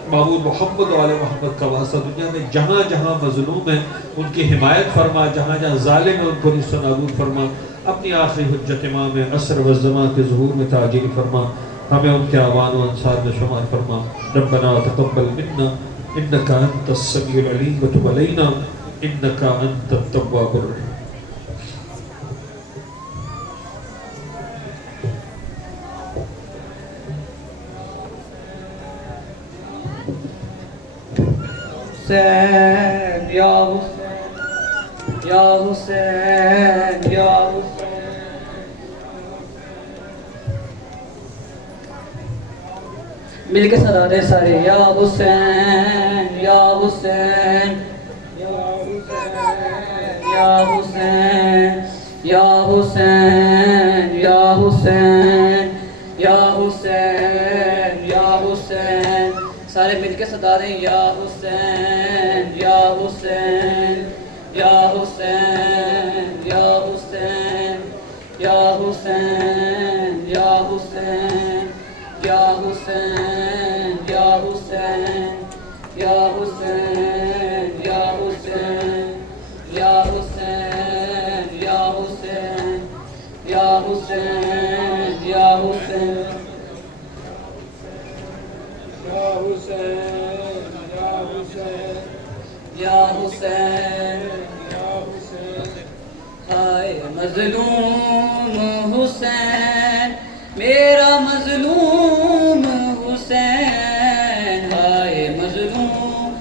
معبود محمد و آل محمد کا واسطہ دنیا میں جہاں جہاں مظلوم ہیں ان کی حمایت فرما، جہاں جہاں ظالم ہیں ان کو نیست و نابود فرما۔ اپنی آخری حجت امام عصر و زمان کے ظہور میں تعجیل فرما۔ ہمیں ان کے آوان و انصار میں شمار فرما۔ ربنا تقبل منا انك انت السميع العليم وتب علينا انك انت التواب الرحيم۔ حسین یا حسین یا حسین یا حسین، مل کے سنا دے سارے، یا حسین یا حسین یا حسین یا حسین یا حسین یا حسین یا حسین یا حسین، سارے مل کے صدا دیں، یا حسین یا حسین یا حسین یا حسین یا حسین یا حسین یا حسین یا حسین یا حسین یا حسین یا حسین یا حسین یا حسین یا حسین ہائے مظلوم حسین میرا مظلوم حسین ہائے مظلوم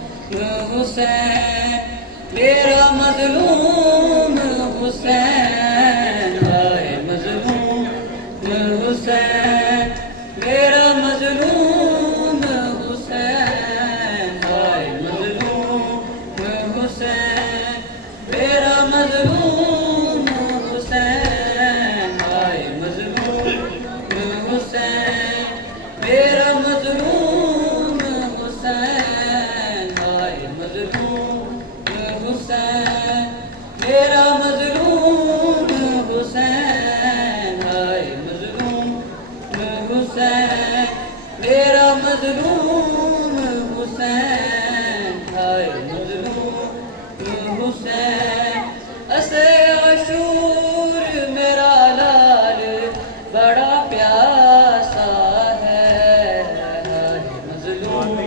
حسین میرا مظلوم حسین ہائے مظلوم حسین میرا مظلوم حسین ہائے مظلوم حسین میرا مظلوم حسین ہائے مظلوم حسین میرا مظلوم حسین ہائے مظلوم حسین میرا مظلوم حسین ہائے مظلوم حسین میرا مظلوم حسین ہائے مظلوم حسین اسے عاشور میرا لال بڑا پیاسا ہے ہائے مظلوم